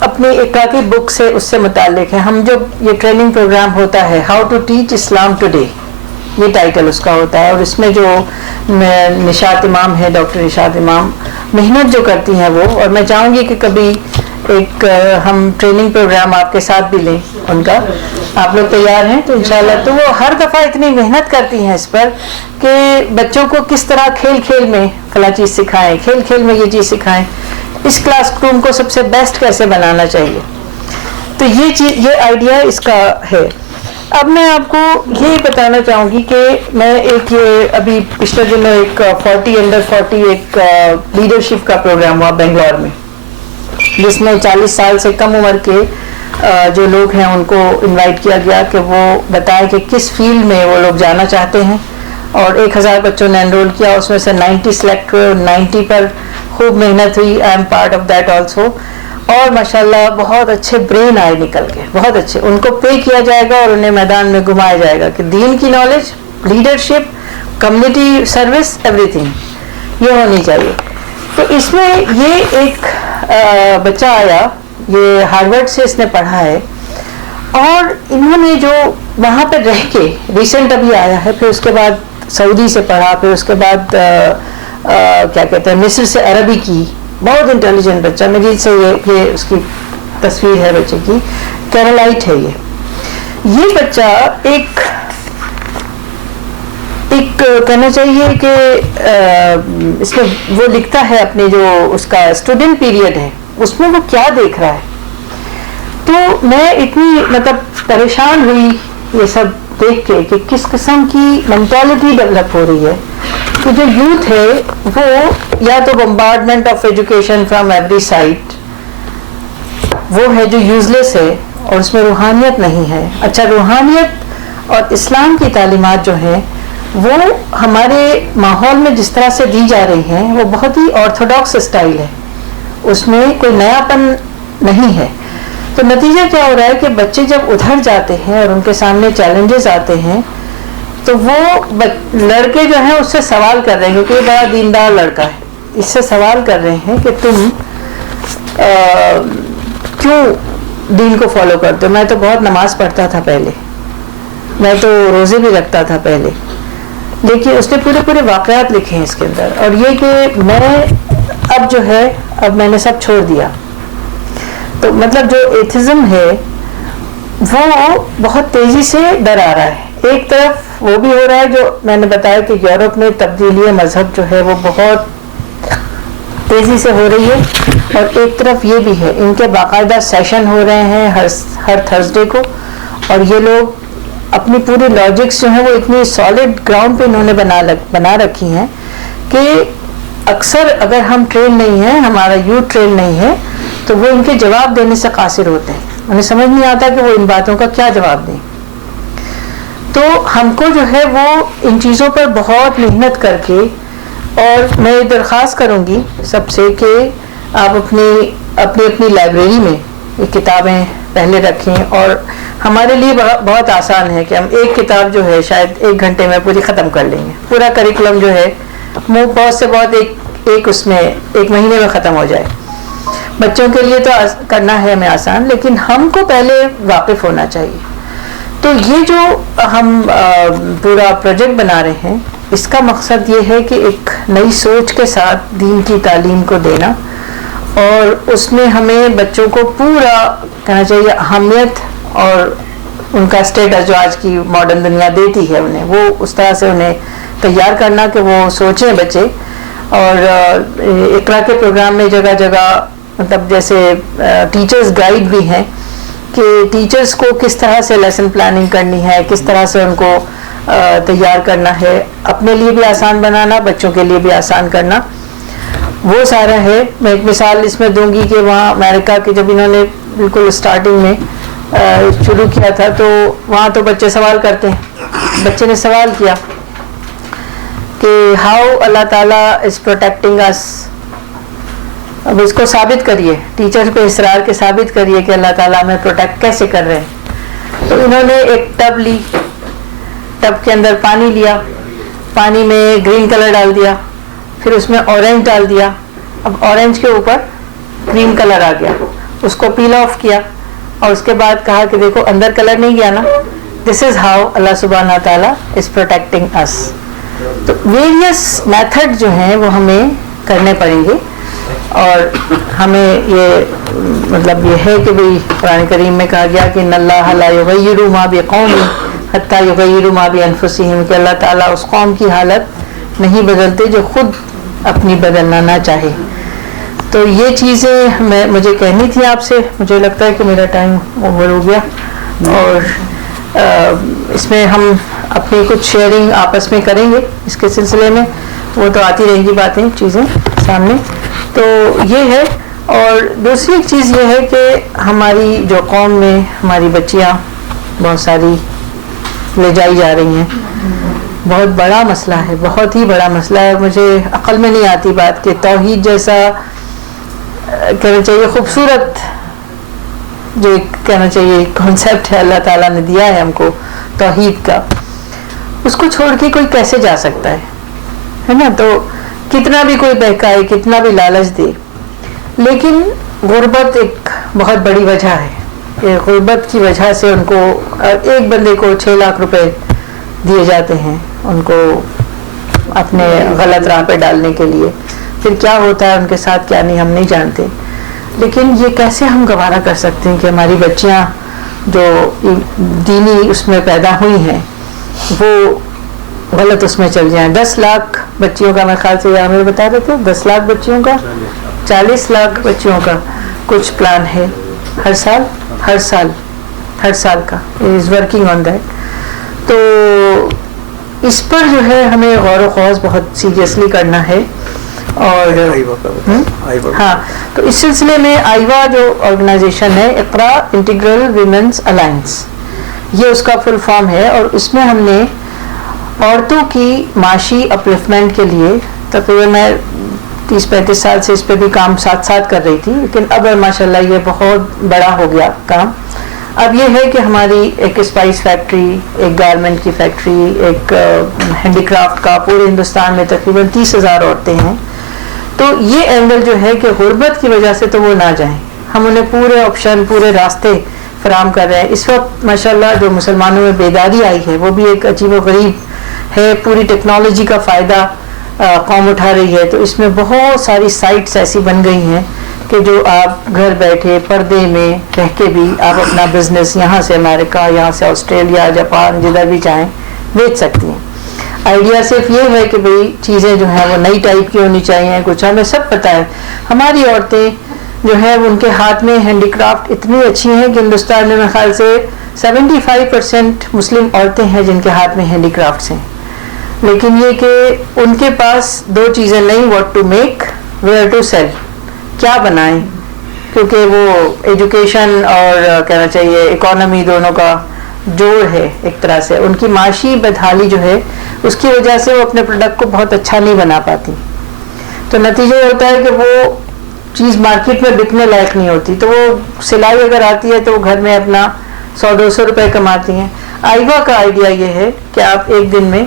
اپنی اقرا کی بک سے اس سے متعلق ہیں. ہم جب یہ ٹریننگ پروگرام ہوتا ہے how to teach Islam today, یہ ٹائٹل اس کا ہوتا ہے، اور اس میں جو نشاط امام ہے، ڈاکٹر نشاط امام محنت جو کرتی ہیں وہ، اور میں چاہوں گی کہ کبھی ایک ہم ٹریننگ پروگرام آپ کے ساتھ بھی لیں ان کا. آپ لوگ تیار ہیں تو انشاءاللہ. تو وہ ہر دفعہ اتنی محنت کرتی ہیں اس پر کہ بچوں کو کس طرح کھیل کھیل میں فلاں چیز سکھائیں، کھیل کھیل میں یہ چیز سکھائیں، اس کلاس روم کو سب سے بیسٹ کیسے بنانا چاہیے. تو یہ چیز، یہ آئیڈیا اس کا ہے. اب میں آپ کو یہ بتانا چاہوں گی کہ میں ایک یہ ابھی پچھلے دنوں ایک 40 انڈر 40 ایک لیڈرشپ کا پروگرام ہوا بنگلور میں، جس میں 40 سال سے کم عمر کے جو لوگ ہیں ان کو انوائٹ کیا گیا کہ وہ بتائیں کہ کس فیلڈ میں وہ لوگ جانا چاہتے ہیں. اور 1000 بچوں نے انرول کیا، اس میں سے 90 سلیکٹ ہوئے، 90 پر خوب محنت ہوئی. I am part of that also. اور ماشاءاللہ بہت اچھے برین آئے نکل کے، بہت اچھے. ان کو پے کیا جائے گا اور انہیں میدان میں گھمایا جائے گا کہ دین کی knowledge, leadership, community service, every thing یہ ہونی چاہیے. تو اس میں یہ ایک بچہ آیا، یہ ہارورڈ سے اس نے پڑھا ہے، اور انہوں نے جو وہاں پہ رہ کے ریسنٹ ابھی آیا ہے، پھر اس کے بعد سعودی سے پڑھا، پھر اس کے بعد کیا کہتے ہیں مصر سے عربی کی. بہت انٹیلیجنٹ بچہ، میری سے یہ اس کی تصویر ہے بچے کی، کیرولائٹ ہے یہ بچہ ایک کہنا چاہیے کہ اس میں وہ لکھتا ہے اپنے جو اس کا اسٹوڈنٹ پیریڈ ہے اس میں وہ کیا دیکھ رہا ہے. تو میں اتنی مطلب پریشان ہوئی یہ سب دیکھ کے کہ کس قسم کی مینٹالٹی ڈیولپ ہو رہی ہے کہ جو یوتھ ہے وہ یا تو bombardment of education from every side, وہ ہے جو یوز لیس ہے اور اس میں روحانیت نہیں ہے. اچھا، روحانیت اور اسلام کی تعلیمات جو ہیں وہ ہمارے ماحول میں جس طرح سے دی جا رہی ہیں وہ بہت ہی آرتھوڈاکس اسٹائل ہے، اس میں کوئی نیا پن نہیں ہے. تو نتیجہ کیا ہو رہا ہے کہ بچے جب ادھر جاتے ہیں اور ان کے سامنے چیلنجز آتے ہیں تو وہ لڑکے جو ہیں اس سے سوال کر رہے ہیں، کیونکہ یہ بڑا دیندار لڑکا ہے، اس سے سوال کر رہے ہیں کہ تم کیوں دین کو فالو کرتے ہو. میں تو بہت نماز پڑھتا تھا پہلے، میں تو روزے بھی رکھتا تھا پہلے، لیکن اس نے پورے واقعات لکھے ہیں اس کے اندر. اور یہ کہ میں اب جو ہے اب میں نے سب چھوڑ دیا. تو مطلب جو ایتھزم ہے وہ بہت تیزی سے ڈر آ رہا ہے. ایک طرف وہ بھی ہو رہا ہے جو میں نے بتایا کہ یورپ میں تبدیلی مذہب جو ہے وہ بہت تیزی سے ہو رہی ہے، اور ایک طرف یہ بھی ہے ان کے باقاعدہ سیشن ہو رہے ہیں ہر تھرسڈے کو، اور یہ لوگ اپنی پوری لاجکس جو ہیں وہ اتنی سالڈ گراؤنڈ پہ انہوں نے بنا رکھی ہیں کہ اکثر اگر ہم ٹرین نہیں ہیں، ہمارا یوتھ ٹرین نہیں ہے، تو وہ ان کے جواب دینے سے قاصر ہوتے ہیں. انہیں سمجھ نہیں آتا کہ وہ ان باتوں کا کیا جواب دیں. تو ہم کو جو ہے وہ ان چیزوں پر بہت محنت کر کے، اور میں درخواست کروں گی سب سے کہ آپ اپنی لائبریری میں یہ کتابیں پہلے رکھیں. اور ہمارے لیے بہت آسان ہے کہ ہم ایک کتاب جو ہے شاید 1 گھنٹے میں پوری ختم کر لیں گے. پورا کریکولم جو ہے بہت سے بہت ایک اس میں 1 مہینے میں ختم ہو جائے. بچوں کے لیے تو کرنا ہے ہمیں آسان، لیکن ہم کو پہلے واقف ہونا چاہیے. تو یہ جو ہم پورا پروجیکٹ بنا رہے ہیں اس کا مقصد یہ ہے کہ ایک نئی سوچ کے ساتھ دین کی تعلیم کو دینا، اور اس میں ہمیں بچوں کو پورا کہنا چاہیے اہمیت اور ان کا اسٹیٹس جو آج کی ماڈرن دنیا دیتی ہے انہیں، وہ اس طرح سے انہیں تیار کرنا کہ وہ سوچیں بچے. اور اقرا کے پروگرام میں جگہ جگہ مطلب جیسے ٹیچرز گائیڈ بھی ہیں کہ ٹیچرز کو کس طرح سے لیسن پلاننگ کرنی ہے، کس طرح سے ان کو تیار کرنا ہے، اپنے لیے بھی آسان بنانا، بچوں کے لیے بھی آسان کرنا، وہ سارا ہے. میں ایک مثال اس میں دوں گی کہ وہاں امریکہ کے جب انہوں نے بالکل اسٹارٹنگ میں شروع کیا تھا تو وہاں تو بچے سوال کرتے ہیں. بچے نے سوال کیا کہ ہاؤ اللہ تعالیٰ از پروٹیکٹنگ اس. اب اس کو ثابت کریے، ٹیچر پہ اصرار کے ثابت کریے کہ اللہ تعالیٰ ہمیں پروٹیکٹ کیسے کر رہے ہیں. تو انہوں نے ایک ٹب لی، ٹب کے اندر پانی لیا، پانی میں گرین کلر ڈال دیا، پھر اس میں اورنج ڈال دیا. اب اورنج کے اوپر کریم کلر آ گیا, اس کو پیل آف کیا اور اس کے بعد کہا کہ دیکھو اندر کلر نہیں گیا نا. دس از ہاؤ اللہ سبحانہ تعالیٰ از پروٹیکٹنگ اس. تو ویریس میتھڈ جو ہیں وہ ہمیں کرنے پڑیں گے, اور ہمیں یہ مطلب یہ ہے کہ بھئی قرآن کریم میں کہا گیا کہ ان اللہ لا یغیر ما بقوم حتی یغیروا ما بانفسہم, کہ اللہ تعالیٰ اس قوم کی حالت نہیں بدلتے جو خود اپنی بدلنا نہ چاہے. تو یہ چیزیں مجھے کہنی تھی آپ سے. مجھے لگتا ہے کہ میرا ٹائم اوور ہو گیا, اور اس میں ہم اپنی کچھ شیئرنگ آپس میں کریں گے اس کے سلسلے میں. وہ تو آتی رہیں گی باتیں چیزیں سامنے. تو یہ ہے. اور دوسری ایک چیز یہ ہے کہ ہماری جو قوم میں ہماری بچیاں بہت ساری لے جائی جا رہی ہیں, بہت بڑا مسئلہ ہے, بہت ہی بڑا مسئلہ ہے. مجھے عقل میں نہیں آتی بات کہ توحید جیسا کہنا چاہیے خوبصورت جو کہنا چاہیے کانسیپٹ ہے اللہ تعالیٰ نے دیا ہے ہم کو توحید کا, اس کو چھوڑ کے کوئی کیسے جا سکتا ہے نا. تو کتنا بھی کوئی بہکائے, کتنا بھی لالچ دے, لیکن غربت ایک بہت بڑی وجہ ہے. کہ غربت کی وجہ سے ان کو ایک بندے کو 6 لاکھ روپے دیے جاتے ہیں ان کو اپنے غلط راہ پہ ڈالنے کے لیے. پھر کیا ہوتا ہے ان کے ساتھ کیا نہیں ہم نہیں جانتے. لیکن یہ کیسے ہم گوارا کر سکتے ہیں کہ ہماری بچیاں جو دینی اس میں پیدا ہوئی ہیں وہ غلط اس میں چل جائیں. 10 لاکھ بچیوں کا, میں خیال سے یہاں میں بتا رہے تھے 10 لاکھ بچیوں کا, 40 لاکھ بچیوں کا کچھ پلان ہے ہر سال کا. Is working on that. تو اس پر جو ہے ہمیں غور و خوض بہت سیریسلی کرنا ہے. اور ہاں, تو اس سلسلے میں آئیوا جو آرگنائزیشن ہے اقرا انٹیگرل ویمنس الائنس, یہ اس کا فل فارم ہے. اور اس میں ہم نے عورتوں کی معاشی اپلفمنٹ کے لیے تقریباً میں 30-35 سال سے اس پہ بھی کام ساتھ کر رہی تھی, لیکن اب ماشاءاللہ یہ بہت بڑا ہو گیا کام. اب یہ ہے کہ ہماری ایک اسپائس فیکٹری, ایک گارمنٹ کی فیکٹری, ایک ہینڈی کرافٹ کا, پورے ہندوستان میں تقریباً 30,000 عورتیں ہیں. تو یہ اینگل جو ہے کہ غربت کی وجہ سے تو وہ نہ جائیں, ہم انہیں پورے آپشن, پورے راستے فراہم کر رہے ہیں. اس وقت ماشاءاللہ جو مسلمانوں میں بیداری آئی ہے وہ بھی ایک عجیب و غریب ہے. پوری ٹیکنالوجی کا فائدہ قوم اٹھا رہی ہے. تو اس میں بہت ساری سائٹس ایسی بن گئی ہیں کہ جو آپ گھر بیٹھے پردے میں رہ کے بھی آپ اپنا بزنس یہاں سے امریکہ, یہاں سے آسٹریلیا, جاپان, جدھر بھی چاہیں بیچ سکتی ہیں. آئیڈیا صرف یہ ہے کہ بھئی چیزیں جو ہیں وہ نئی ٹائپ کی ہونی چاہیے. کچھ ہمیں سب پتہ ہے ہماری عورتیں جو ہیں ان کے ہاتھ میں ہینڈی کرافٹ اتنی اچھی ہیں کہ ہندوستان میں میرے خیال سے 75% مسلم عورتیں ہیں جن کے ہاتھ میں ہینڈی کرافٹس ہیں. لیکن یہ کہ ان کے پاس 2 چیزیں نہیں, what to make, where to sell, کیا بنائیں. کیونکہ وہ ایجوکیشن اور کہنا چاہیے اکانومی دونوں کا جوڑ ہے ایک طرح سے. ان کی معاشی بدحالی جو ہے اس کی وجہ سے وہ اپنے پروڈکٹ کو بہت اچھا نہیں بنا پاتی. تو نتیجہ یہ ہوتا ہے کہ وہ چیز مارکیٹ میں بکنے لائق نہیں ہوتی. تو وہ سلائی اگر آتی ہے تو وہ گھر میں اپنا 100-200 روپے کماتی ہیں. آئیوا کا آئیڈیا یہ ہے کہ آپ ایک دن میں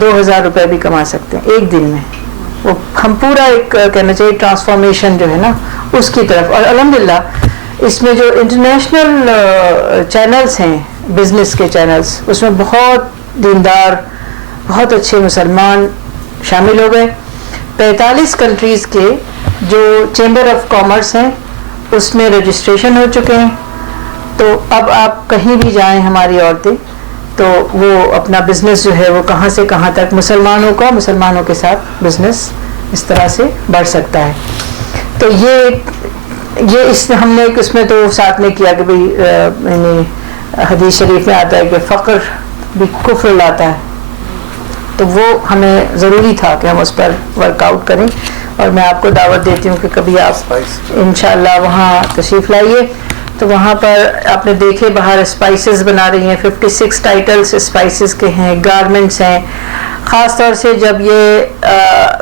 2,000 روپے بھی کما سکتے ہیں ایک دن میں. وہ ہم پورا ایک کہنا چاہیے ٹرانسفارمیشن جو ہے نا اس کی طرف. اور الحمدللہ اس میں جو انٹرنیشنل چینلز ہیں, بزنس کے چینلز, اس میں بہت دیندار, بہت اچھے مسلمان شامل ہو گئے. 45 کنٹریز کے جو چیمبر آف کامرس ہیں اس میں رجسٹریشن ہو چکے ہیں. تو اب آپ کہیں بھی جائیں ہماری عورتیں تو وہ اپنا بزنس جو ہے وہ کہاں سے کہاں تک مسلمانوں کے ساتھ بزنس اس طرح سے بڑھ سکتا ہے. تو یہ اس ہم نے اس میں تو ساتھ میں کیا کہ بھئی یعنی حدیث شریف میں آتا ہے کہ فقر بھی کفر لاتا ہے. تو وہ ہمیں ضروری تھا کہ ہم اس پر ورک آؤٹ کریں. اور میں آپ کو دعوت دیتی ہوں کہ کبھی آپ انشاءاللہ وہاں تشریف لائیے. تو وہاں پر آپ نے دیکھے باہر اسپائسز بنا رہی ہیں, 56 ٹائٹلز اسپائسز کے ہیں, گارمنٹس ہیں. خاص طور سے جب یہ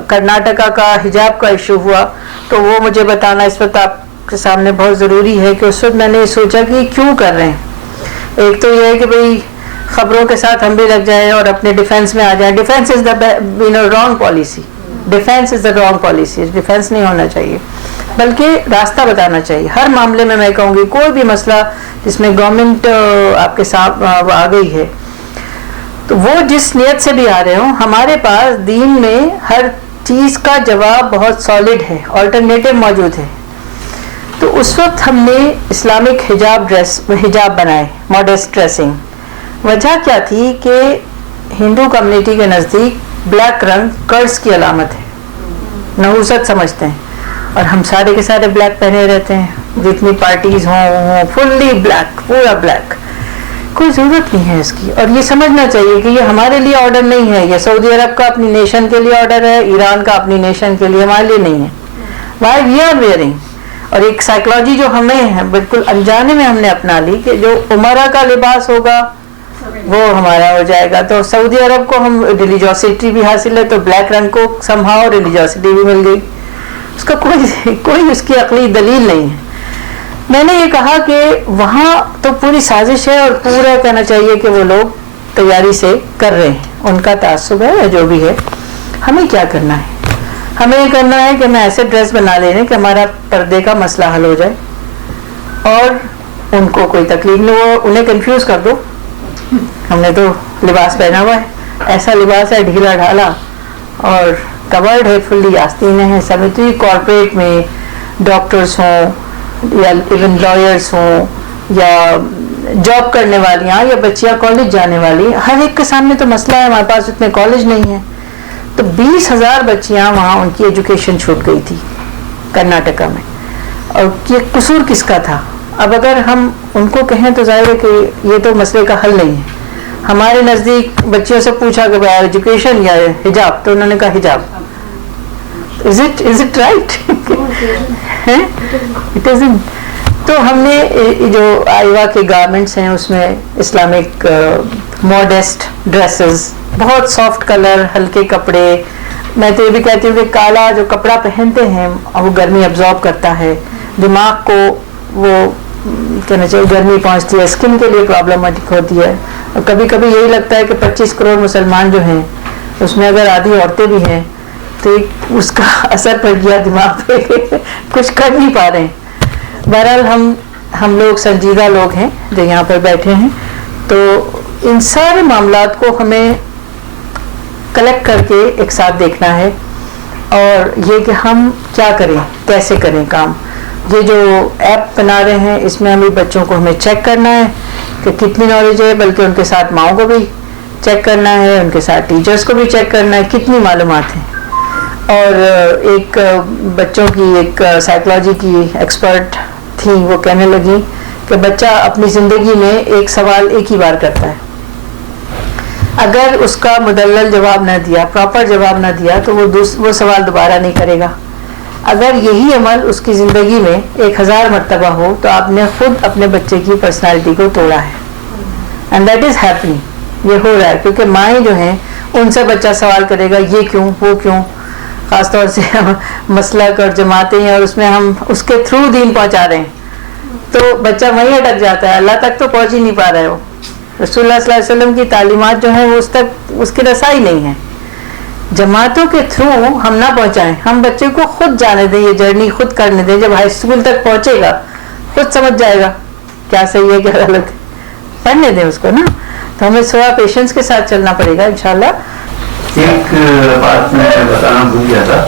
کرناٹکا کا حجاب کا ایشو ہوا تو وہ مجھے بتانا اس وقت آپ کے سامنے بہت ضروری ہے کہ اس وقت میں نے سوچا کہ یہ کیوں کر رہے ہیں. ایک تو یہ ہے کہ بھئی خبروں کے ساتھ ہم بھی لگ جائیں اور اپنے ڈیفینس میں آ جائیں. Defence is the wrong policy. Defence is the wrong policy. Defence نہیں ہونا چاہیے. بلکہ راستہ بتانا چاہیے ہر معاملے میں کہوں گی کوئی بھی مسئلہ جس میں گورنمنٹ آپ کے ساتھ آ گئی ہے تو وہ جس نیت سے بھی آ رہے ہوں ہمارے پاس دین میں ہر چیز کا جواب بہت سالڈ ہے آلٹرنیٹو موجود ہے تو اس وقت ہم نے اسلامک حجاب بنائے ماڈسٹ ڈریسنگ وجہ کیا تھی کہ ہندو کمیونٹی کے نزدیک بلیک رنگ کرس کی علامت ہے نحوست سمجھتے ہیں اور ہم سارے کے سارے بلیک پہنے رہتے ہیں جتنی پارٹیز ہوں فلی بلیک پورا بلیک کوئی ضرورت نہیں ہے اس کی اور یہ سمجھنا چاہیے کہ یہ ہمارے لیے آرڈر نہیں ہے یہ سعودی عرب کا اپنی نیشن کے لیے آرڈر ہے ایران کا اپنی نیشن کے لیے ہمارے لیے نہیں ہے وائی وی آر ویئرنگ اور ایک سائیکلوجی جو ہمیں بالکل انجانے میں ہم نے اپنا لی کہ جو عمرہ کا لباس ہوگا وہ ہمارا ہو جائے گا تو سعودی عرب کو ہم ریلیجوسٹی بھی حاصل ہے تو بلیک رنگ کو سمہاؤ ریلیجوسٹی بھی مل گئی اس کا کوئی اس کی عقلی دلیل نہیں ہے میں نے یہ کہا کہ وہاں تو پوری سازش ہے اور پورا کہنا چاہیے کہ وہ لوگ تیاری سے کر رہے ہیں ان کا تعصب ہے یا جو بھی ہے ہمیں کیا کرنا ہے ہمیں یہ کرنا ہے کہ ہمیں ایسے ڈریس بنا لینے کہ ہمارا پردے کا مسئلہ حل ہو جائے اور ان کو کوئی تکلیف نہیں ہو انہیں کنفیوز کر دو ہم نے تو لباس پہنا ہوا ہے ایسا لباس ہے ڈھیلا ڈھالا اور کورڈ ہے فلی آستینیں ہیں سب تو یہ کارپوریٹ میں ڈاکٹرس ہوں یا ایون لائرس ہوں یا جاب کرنے والیاں یا بچیاں کالج جانے والی ہر ایک کے سامنے تو مسئلہ ہے ہمارے پاس اتنے کالج نہیں ہیں تو 20,000 بچیاں وہاں ان کی ایجوکیشن چھوٹ گئی تھی کرناٹکا میں اور یہ قصور کس کا تھا اب اگر ہم ان کو کہیں تو ظاہر ہے کہ یہ تو مسئلے کا حل نہیں ہے ہمارے نزدیک بچیوں سے پوچھا کہ بھائی ایجوکیشن یا حجاب تو انہوں نے کہا حجاب is it right it is تو ہم نے جو آئیوا کے گارمنٹس ہیں اس میں اسلامک ماڈسٹ ڈریسز بہت سافٹ کلر ہلکے کپڑے میں تو یہ بھی کہتی ہوں کہ کالا جو کپڑا پہنتے ہیں وہ گرمی ابزارب کرتا ہے دماغ کو وہ کہنا چاہیے گرمی پہنچتی ہے اسکن کے لیے پرابلمٹک ہوتی ہے اور کبھی کبھی یہی لگتا ہے کہ 25 کروڑ مسلمان جو ہیں اس میں اگر آدھی عورتیں بھی ہیں تو اس کا اثر پڑ گیا دماغ پہ کچھ کر نہیں پا رہے ہیں بہرحال ہم لوگ سنجیدہ لوگ ہیں جو یہاں پر بیٹھے ہیں تو ان سارے معاملات کو ہمیں کلیکٹ کر کے ایک ساتھ دیکھنا ہے اور یہ کہ ہم کیا کریں کیسے کریں کام یہ جو ایپ بنا رہے ہیں اس میں ہمیں بچوں کو ہمیں چیک کرنا ہے کہ کتنی نالج ہے بلکہ ان کے ساتھ ماؤں کو بھی چیک کرنا ہے ان کے ساتھ ٹیچرز کو بھی چیک کرنا ہے کتنی معلومات ہیں اور ایک بچوں کی ایک سائیکلوجی کی ایکسپرٹ تھی وہ کہنے لگی کہ بچہ اپنی زندگی میں ایک سوال ایک ہی بار کرتا ہے اگر اس کا مدلل جواب نہ دیا پراپر جواب نہ دیا تو وہ سوال دوبارہ نہیں کرے گا اگر یہی عمل اس کی زندگی میں 1000 مرتبہ ہو تو آپ نے خود اپنے بچے کی پرسنالٹی کو توڑا ہے اینڈ دیٹ از ہیپننگ یہ ہو رہا ہے کیونکہ مائیں جو ہیں ان سے بچہ سوال کرے گا یہ کیوں وہ کیوں خاص طور سے مسلک اور جماعتیں ہیں اور اس میں ہم اس کے تھرو دین پہنچا رہے ہیں تو بچہ وہیں اٹک جاتا ہے اللہ تک تو پہنچ ہی نہیں پا رہے ہو رسول اللہ صلی اللہ علیہ وسلم کی تعلیمات جو ہیں وہ اس کی رسائی نہیں ہے جماعتوں کے تھرو ہم نہ پہنچائیں ہم بچے کو خود جانے دیں یہ جرنی خود کرنے دیں جب ہائی اسکول تک پہنچے گا خود سمجھ جائے گا کیا صحیح ہے کیا غلط ہے پڑھنے دیں اس کو نا تو ہمیں تھوڑا پیشنس کے ساتھ چلنا پڑے گا انشاءاللہ ایک بات میں بتانا بھول گیا تھا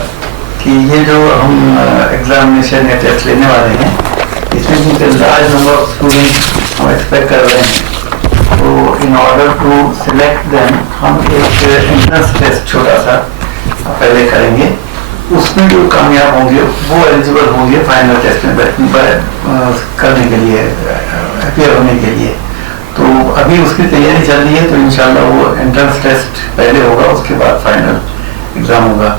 کہ یہ جو ہم ایگزامینیشن یا ٹیسٹ لینے والے ہیں اس میں کیونکہ لارج نمبر آف اسٹوڈنٹ ہم ایکسپیکٹ کر رہے ہیں تو in order to select them ہم ایک انٹرنس ٹیسٹ چھوٹا سا پہلے کریں گے اس میں جو کامیاب ہوں گے وہ ایلیجیبل ہوں گے فائنل ٹیسٹ میں کرنے کے لیے اپیئر ہونے کے لیے تو ابھی اس کی تیاری چل رہی ہے تو انشاءاللہ وہ انٹرنس ٹیسٹ پہلے ہوگا اس کے بعد فائنل ایگزام ہوگا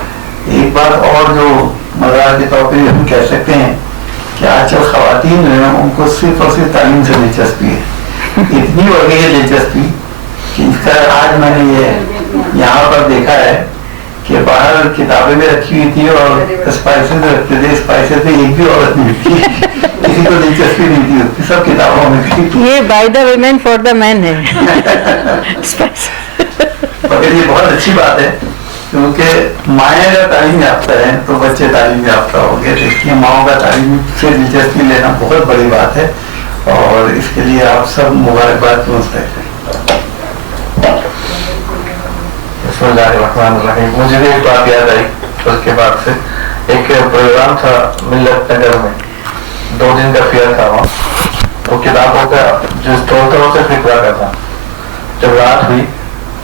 ایک بات اور جو مزاح کے طور پہ ہم کہہ سکتے ہیں کہ آج کل خواتین جو ہیں ان کو صرف اور صرف تعلیم سے دلچسپی ہے اتنی ہو گئی ہے دلچسپی کہ اس کا آج میں نے یہ یہاں پر دیکھا ہے کہ باہر کتابیں بھی رکھی ہوئی تھی اور اسپائسز رکھتے تھے اسپائسز سے ایک بھی عورت نہیں تھی کسی کو دلچسپی نہیں تھی ہوتی سب کتابوں میں تھی یہ by the women for the men ہے مگر یہ بہت اچھی بات ہے کیونکہ مائیں اگر تعلیم یافتہ ہیں تو بچے تعلیم یافتہ ہوں گے. دیکھیے ماؤں کا تعلیم سے دلچسپی لینا بہت بڑی بات ہے اور اس کے لیے آپ سب مبارکباد کی مستحق ہیں. بسم اللہ الرحمن الرحیم. مجھے بھی ایک بات یاد آئی اس کے بعد سے. ایک پروگرام تھا ملت نگر میں, 2 دن کا فیئر تھا وہاں. وہ کتابوں کا جو اسٹور تھا اسے فکرا کا تھا. جب رات ہوئی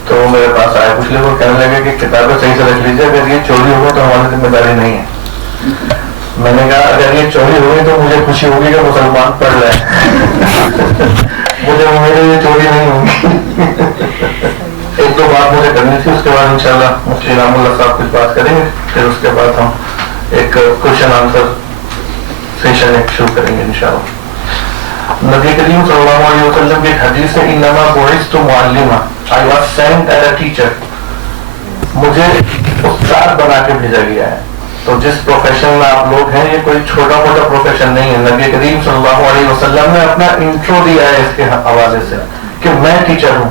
تو وہ میرے پاس آئے, کچھ لوگ کہنے لگے کہ کتابیں صحیح سے رکھ لیجیے, اگر یہ چوری ہو گئی تو ہماری ذمہ داری نہیں ہے. میں نے کہا اگر یہ چوری ہو گئی تو مجھے خوشی ہوگی کہ مسلمان پڑھ رہے ہیں, مجھے امید ہے یہ چوری نہیں ہوگی. 1-2 بات مجھے کرنی تھی, اس کے بعد انشاءاللہ مفتی انعام اللہ صاحب کچھ بات کریں گے, پھر اس کے بعد ہم ایک کوشچن آنسر سیشن شروع کریں گے انشاءاللہ. نبی کریم صلی اللہ علیہ وسلم کی ایک حدیث ہے, انما بعثت معلما, I was sent as a teacher. مجھے استاد بنا کے بھیجا گیا ہے. تو جس پروفیشن میں آپ لوگ ہیں یہ کوئی چھوٹا موٹا پروفیشن نہیں ہے. نبی کریم صلی اللہ علیہ وسلم نے اپنا انٹرو دیا ہے اس کے حوالے سے کہ میں ٹیچر ہوں,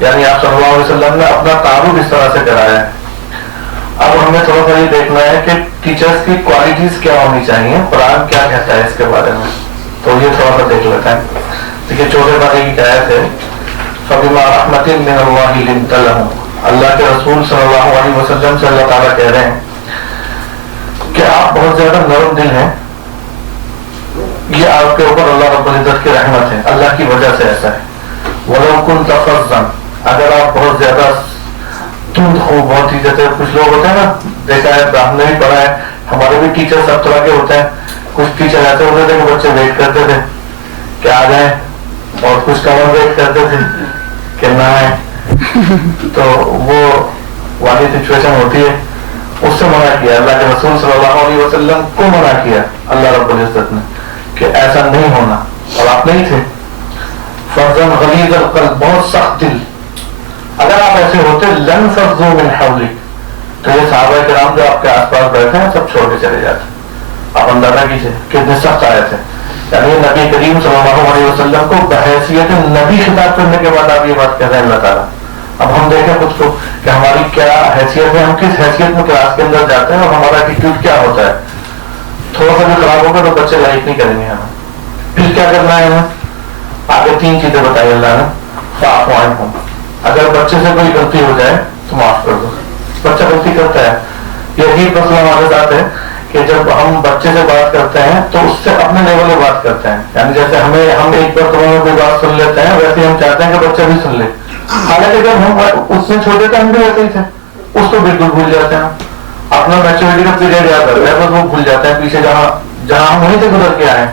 یعنی آپ صلی اللہ علیہ وسلم نے اپنا تعارف اس طرح سے کرایا ہے. اب ہمیں تھوڑا سا یہ دیکھنا ہے کہ ٹیچرز کی کوالٹیز کیا ہونی چاہیے, قرآن کیا کہتا ہے اس کے بارے میں, تو یہ تھوڑا سا دیکھ لیتے ہیں. دیکھیے 4 پارے کی آیت ہے, فَبِمَا رَحْمَةٍ مِّنَ اللَّهِ لِنْتَ لَهُمْ. اللہ کے رسول صلی اللہ علیہ وسلم سے اللہ تعالیٰ کہہ رہے ہیں کہ آپ بہت زیادہ نرم دل ہیں, یہ آپ کے اوپر اللہ رب العزت کی رحمت ہے, اللہ کی وجہ سے ایسا ہے. وَلَوْ كُنْتَ فَظًّا, اگر آپ بہت زیادہ تند ہو, بہت ہی جیسے کچھ لوگ ہوتے ہیں نا, دیکھا ہے ہم نے بھی پڑھا ہے, ہمارے بھی ٹیچر سب طرح کے ہوتے ہیں. کچھ ٹیچر ایسے ہوتے تھے کہ بچے ویٹ کرتے تھے کہ آ جائیں, اور کچھ کمر ویٹ کرتے تھے کہ نہ آئے. تو وہ والی سچویشن ہوتی ہے, اس سے منع کیا اللہ کے رسول صلی اللہ علیہ وسلم کو, منع کیا اللہ رب العزت نے کہ ایسا نہیں ہونا, اور آپ نہیں تھے. فَضًّا غَلِيظَ الْقَلْبِ, بہت سخت دل. اگر آپ ایسے ہوتے لَن فَضُّوا مِنْ حَوْلِكَ, تو یہ صحابہ کرام جو آپ کے آس پاس بیٹھے ہیں سب چھوڑ کے چلے جاتے. آپ اندازہ کیجیے کتنے سخت آئے تھے. یعنی نبی کریم صلی اللہ علیہ وسلم کو بحیثیت نبی خطاب کرنے کے بعد آپ یہ بات کہہ رہے ہیں اللہ تعالیٰ. اب ہم دیکھیں خود کو کہ ہماری کیا حیثیت ہے, ہم کس حیثیت میں کلاس کے اندر جاتے ہیں اور ہمارا ایٹیٹیوڈ کیا ہوتا ہے. تھوڑا سا بھی خراب ہوگا تو بچے لائک نہیں کریں گے ہمیں. پھر کیا کرنا ہے ہمیں, آگے 3 چیزیں بتائی اللہ نے. فاعف عنہم, اگر بچے سے کوئی غلطی ہو جائے تو معاف کر دو. بچہ غلطی کرتا ہے, یہی مسئلہ ہمارے ساتھ ہے کہ جب ہم بچے سے بات کرتے ہیں تو اس سے اپنے لیول میں بات کرتے ہیں. یعنی جیسے ہم ایک مرتبہ میں کوئی بات سن لیتے ہیں, ویسے ہم چاہتے ہیں کہ بچہ بھی سن لے. حالانکہ جب ہم اس سے چھوٹے تھے ہم بھی ویسے ہی تھے, اس کو بالکل بھول جاتے ہیں. اپنا میچورٹی کا پیریڈ یاد رہتا ہے, بس وہ بھول جاتے ہیں پیچھے جہاں ہم وہیں سے گزر کے آئے.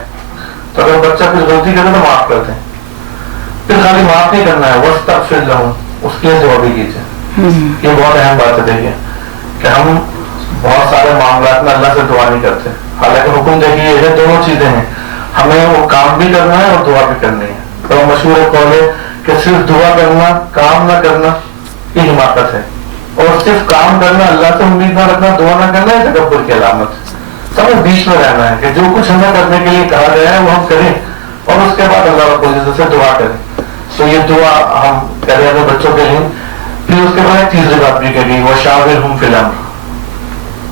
تو اگر بچہ کچھ غلطی کرے تو معاف کرتے ہیں. پھر خالی معاف نہیں کرنا ہے, وَاسْتَغْفِرْ لَهُمْ, اس کے لیے دعا بھی کیجیے. یہ بہت اہم بات ہے. دیکھیے کہ ہم بہت سارے معاملات میں اللہ سے دعا نہیں کرتے, حالانکہ حکم دیکھیے یہ دونوں چیزیں ہیں, ہمیں وہ کام بھی کرنا ہے اور دعا بھی کرنی ہے. تو مشہور قول ہے کہ صرف دعا کرنا, کام نہ کرنا, یہ حماقت ہے. اور صرف کام کرنا, اللہ سے امید نہ رکھنا, دعا نہ کرنا, یہ تکبر کی علامت. سب بیچ میں رہنا ہے کہ جو کچھ ہمیں کرنے کے لیے کہا گیا ہے وہ ہم کریں, اور اس کے بعد اللہ رب العزت سے دعا کریں. تو یہ دعا ہم کریں اپنے بچوں کے لیے. پھر اس کے بعد تیسری بات بھی کہی, وَشَاوِرْهُمْ فِي الْأَمْرِ,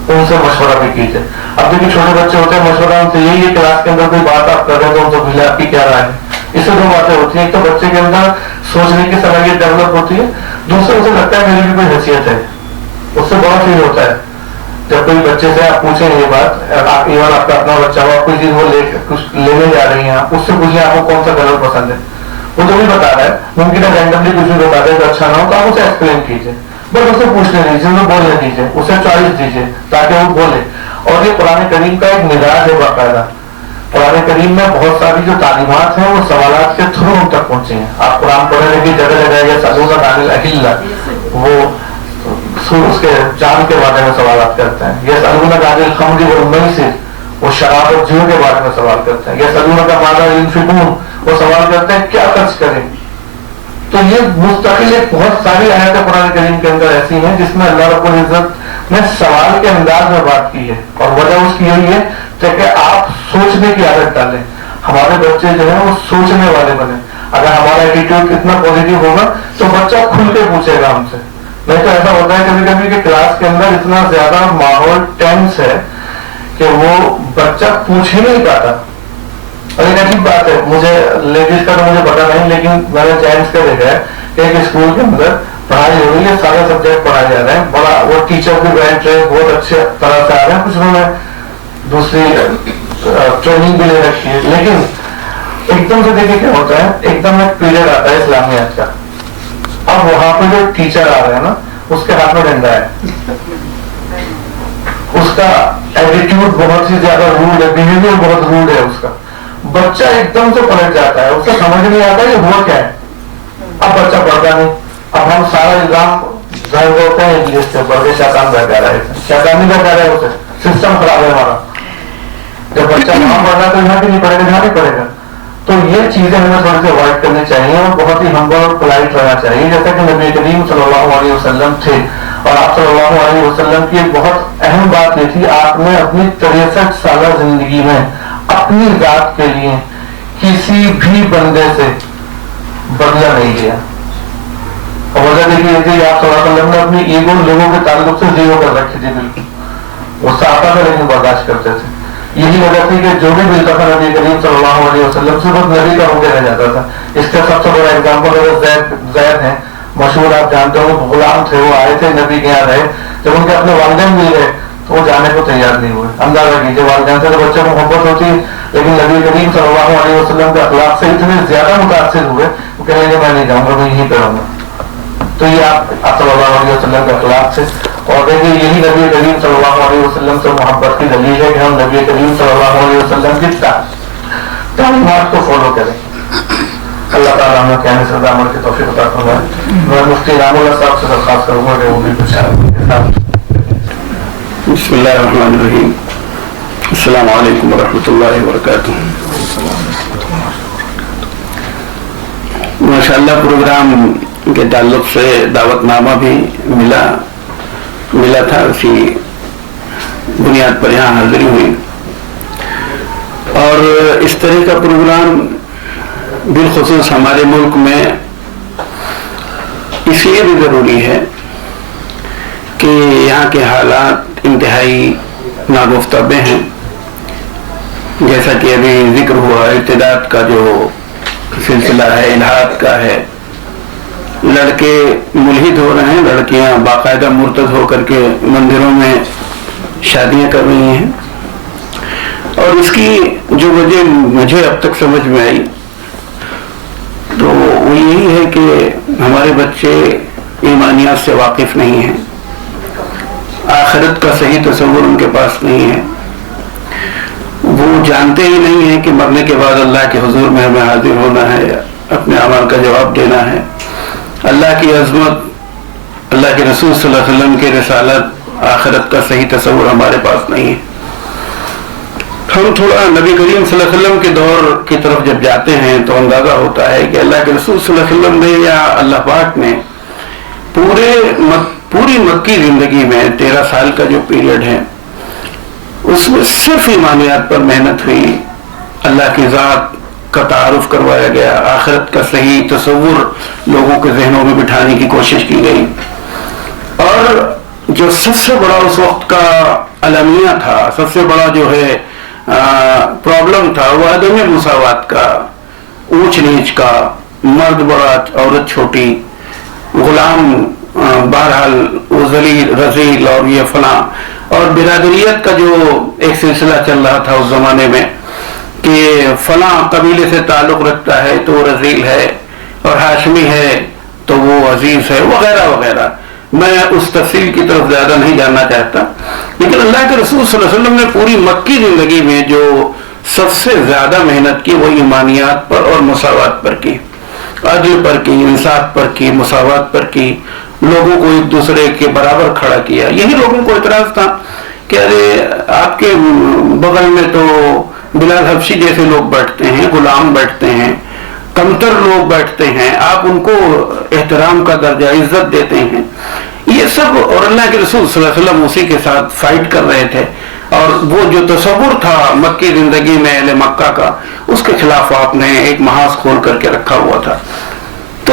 ان سے مشورہ بھی کیجیے. اب دیکھیے چھوٹے بچے ہوتے ہیں, مشورہ ان سے یہی ہے, کلاس کے اندر کوئی بات آپ کر رہے ہیں تو ان سے پوچھیں آپ کی کیا رائے ہے. اس سے 2 باتیں ہوتی ہیں, ایک تو بچے کے اندر سوچنے کی صلاحیت ڈیولپ ہوتی ہے, دوسرے اسے لگتا ہے میری بھی کوئی حیثیت ہے. اس سے بڑا فیل ہوتا ہے جب کوئی بچے سے آپ پوچھیں یہ بات, ایون آپ کا اپنا بچہ ہو, آپ کوئی چیز وہ لینے جا رہی ہیں, اس سے پوچھیں آپ کو کون سا کلر پسند ہے. وہ جو بھی بتا رہا ہے ممکن ہے رینڈملی کچھ بھی بتا دے تو اچھا نہ ہو, تو آپ اسے ایکسپلین کیجیے, بس اسے پوچھنے دیجیے, اسے بولنے دیجیے, اسے چوائس دیجیے تاکہ وہ بولے. اور یہ قرآن کریم کا ایک مزاج ہے باقاعدہ. قرآن کریم میں بہت ساری جو تعلیمات ہیں وہ سوالات کے تھرو ہم تک پہنچی ہیں. آپ قرآن پڑھنے کی جگہ جگہ یہ سلونا عن الاہلہ, وہ اس کے جان کے بارے میں سوالات کرتے ہیں. یہ سلونا عن الخمر والمیسر, وہ شراب اور جوع کے بارے میں سوال کرتے ہیں. یہ سلونا کا ماذا ينفقون, وہ سوال کرتے ہیں کیا خرچ کریں. تو یہ مستقل ایک بہت ساری آیتیں قرآن کریم کے اندر ایسی ہیں جس میں اللہ رب العزت نے سوال کے انداز میں بات کی ہے. اور وجہ اس کی یہی ہے کہ آپ سوچنے کی عادت ڈالیں. ہمارے بچے جو ہیں وہ سوچنے والے بنے. اگر ہمارا ایٹیٹیوڈ اتنا پازیٹیو ہوگا تو بچہ کھل کے پوچھے گا ہم سے, نہیں تو ایسا ہوتا ہے کبھی کبھی کہ کلاس کے اندر اتنا زیادہ ماحول ٹینس ہے کہ وہ بچہ پوچھ ہی نہیں پاتا. اور ایک عجیب بات ہے, مجھے لیڈیز کا تو مجھے پتا نہیں, لیکن میں نے جینٹس کا دیکھا ہے کہ ایک اسکول کے اندر پڑھائی ہو رہی ہے, سارے سبجیکٹ پڑھائے جا رہے ہیں, بڑا وہ ٹیچر بھی بیٹھ رہے ہیں, بہت اچھے طرح سے آ رہے ہیں, کچھ انہوں نے دوسری ٹریننگ بھی لے رکھی ہے, لیکن ایک دم سے دیکھیں کیا ہوتا ہے, ایک دم ایک پیریڈ آتا ہے اسلامیات کا. اب وہاں پہ جو ٹیچر آ رہے ہیں نا, اس کے ہاتھ میں ڈنڈا ہے, اس کا ایٹیٹیوڈ بہت ہی زیادہ روڈ ہے, بہیویئر بہت روڈ ہے اس کا. بچہ ایک دم سے پلٹ جاتا ہے, اس کو سمجھ نہیں آتا یہ ہوا کیا ہے. اب بچہ پڑھتا نہیں, اب ہم سارا الزام ظاہر ہوتے ہیں انگلش سے پڑھ کے شیطان بہکا رہے تھے, شیطان نہیں بہکا رہے اسے, سسٹم خراب ہے ہمارا. جب بچہ وہاں پڑھنا تو یہاں بھی نہیں پڑھے گا, یہاں بھی پڑھے گا. تو یہ چیزیں ہمیں تھوڑی سی اوائڈ کرنی چاہیے اور بہت ہی ہمبل اور پولائٹ رہنا چاہیے, جیسا کہ نبی کریم صلی اللہ علیہ وسلم تھے. اور آپ صلی اللہ علیہ وسلم کی ایک بہت اہم بات یہ تھی, آپ نے اپنی 63 سالہ زندگی میں اپنی ذات کے لیے کسی بھی بندے سے بدلہ نہیں لیا. اور وجہ دیکھیے کہ آپ صلی اللہ علیہ وسلم نے اپنی ایگو لوگوں کے تعلق سے زیرو کر رکھی تھی, بالکل غصہ آتا تھا لیکن برداشت کرتے تھے. یہی وجہ تھی کہ جو بھی ملتا تھا نبی کریم صلی اللہ علیہ وسلم سے بس نبی کا ہو کے رہ جاتا تھا. اس کا سب سے بڑا ایگزامپل زید ہیں, مشہور آپ جانتے ہو, غلام تھے, وہ آئے تھے نبی کے یہاں رہے, جب ان کے اپنے والدین مل گئے تو وہ جانے کو تیار نہیں ہوئے. اندازہ کیجیے, والدین سے تو بچے کو محبت ہوتی ہے, لیکن نبی کریم صلی اللہ علیہ وسلم کے اخلاق سے اتنے زیادہ متاثر ہوئے وہ کہیں گے میں نہیں جاؤں گا, میں یہیں پہ رہوں گا. تو یہ آپ صلی اللہ علیہ وسلم کے اخلاق سے, اور دیکھیے یہی نبی کریم صلی اللہ علیہ وسلم سے محبت کی دلیل ہے کہ ہم نبی کریم صلی اللہ علیہ وسلم کی تعلیمات کو فالو کریں. اللہ تعالیٰ ہمیں کہنے سے عمل کی توفیق عطا فرمائے. میں مفتی انعام اللہ صاحب سے درخواست کروں گا کہ وہ بھی کچھ. بسم اللہ الرحمن الرحیم. السلام علیکم ورحمۃ اللہ وبرکاتہ. ماشاء اللہ پروگرام کے تعلق سے دعوت نامہ بھی ملا تھا, اسی بنیاد پر یہاں حاضری ہوئی. اور اس طرح کا پروگرام بالخصوص ہمارے ملک میں اس لیے بھی ضروری ہے کہ یہاں کے حالات انتہائی ناگفتابے ہیں. جیسا کہ ابھی ذکر ہوا, ارتداد کا جو سلسلہ ہے, الحاد کا ہے, لڑکے ملحد ہو رہے ہیں, لڑکیاں باقاعدہ مرتد ہو کر کے مندروں میں شادیاں کر رہی ہیں. اور اس کی جو وجہ مجھے اب تک سمجھ میں آئی تو وہ یہی ہے کہ ہمارے بچے ایمانیات سے واقف نہیں ہیں, آخرت کا صحیح تصور ان کے پاس نہیں ہے. وہ جانتے ہی نہیں ہیں کہ مرنے کے بعد اللہ کے حضور میں ہمیں حاضر ہونا ہے, اپنے اعمال کا جواب دینا ہے. اللہ کی عظمت, اللہ کے رسول صلی اللہ علیہ وسلم کی رسالت, آخرت کا صحیح تصور ہمارے پاس نہیں ہے. ہم تھوڑا نبی کریم صلی اللہ علیہ وسلم کے دور کی طرف جب جاتے ہیں تو اندازہ ہوتا ہے کہ اللہ کے رسول صلی اللہ علیہ وسلم نے یا اللہ پاک نے پوری مکی زندگی میں 13 سال کا جو پیریڈ ہے اس میں صرف ایمانیات پر محنت ہوئی, اللہ کی ذات کا تعارف کروایا گیا, آخرت کا صحیح تصور لوگوں کے ذہنوں میں بٹھانے کی کوشش کی گئی. اور جو سب سے بڑا اس وقت کا المیہ تھا, سب سے بڑا جو ہے پرابلم تھا, وہ عدم مساوات کا, اونچ نیچ کا, مرد بڑا عورت چھوٹی, غلام بہرحال وہ ذلیل رذیل اور یہ فلاں. اور برادریت کا جو ایک سلسلہ چل رہا تھا اس زمانے میں کہ فلاں قبیلے سے تعلق رکھتا ہے تو وہ رذیل ہے, اور ہاشمی ہے تو وہ عزیز ہے, وغیرہ وغیرہ. میں اس تفصیل کی طرف زیادہ نہیں جاننا چاہتا, لیکن اللہ کے رسول صلی اللہ علیہ وسلم نے پوری مکی زندگی میں جو سب سے زیادہ محنت کی وہ ایمانیات پر اور مساوات پر کی, عدل پر کی, انصاف پر کی, مساوات پر کی, لوگوں کو ایک دوسرے کے برابر کھڑا کیا. یہی لوگوں کو اعتراض تھا کہ ارے آپ کے بغل میں تو بلال حبشی جیسے لوگ بیٹھتے ہیں, غلام بیٹھتے ہیں, کمتر لوگ بیٹھتے ہیں, آپ ان کو احترام کا درجہ عزت دیتے ہیں. یہ سب, اور اللہ کے رسول صلی اللہ علیہ وسلم اسی کے ساتھ فائٹ کر رہے تھے. اور وہ جو تصور تھا مکی زندگی میں اہل مکہ کا, اس کے خلاف آپ نے ایک محاذ کھول کر کے رکھا ہوا تھا. تو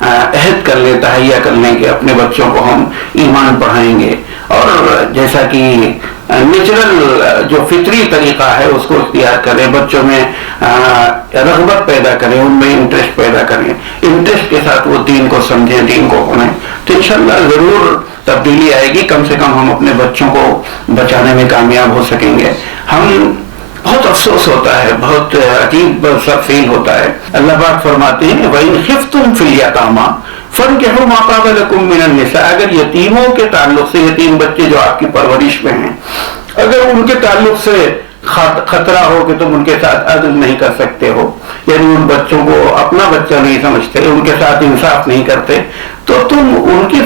عہد کر لیں، تہیہ کر لیں کہ اپنے بچوں کو ہم ایمان پڑھائیں گے، اور جیسا کہ نیچرل جو فطری طریقہ ہے اس کو اختیار کریں، بچوں میں رغبت پیدا کریں، ان میں انٹرسٹ پیدا کریں، انٹرسٹ کے ساتھ وہ دین کو سمجھیں، دین کو پڑھیں، تو انشاءاللہ ضرور تبدیلی آئے گی، کم سے کم ہم اپنے بچوں کو بچانے میں کامیاب ہو سکیں گے۔ ہم بہت افسوس ہوتا ہے، بہت عجیب سا فیل ہوتا ہے، اللہ پاک فرماتے ہیں وَإِنْ خِفْتُمْ فِي الْيَتَامَىٰ فَانكِحُوا مَا طَابَ لَكُم مِّنَ النِّسَاءِ، اگر یتیموں کے تعلق سے، یتیم بچے جو آپ کی پرورش میں ہیں، اگر ان کے تعلق سے خطرہ ہو کہ تم ان کے ساتھ عدل نہیں کر سکتے ہو، یعنی ان بچوں کو اپنا بچہ نہیں سمجھتے، ان کے ساتھ انصاف نہیں کرتے، تو تم ان کی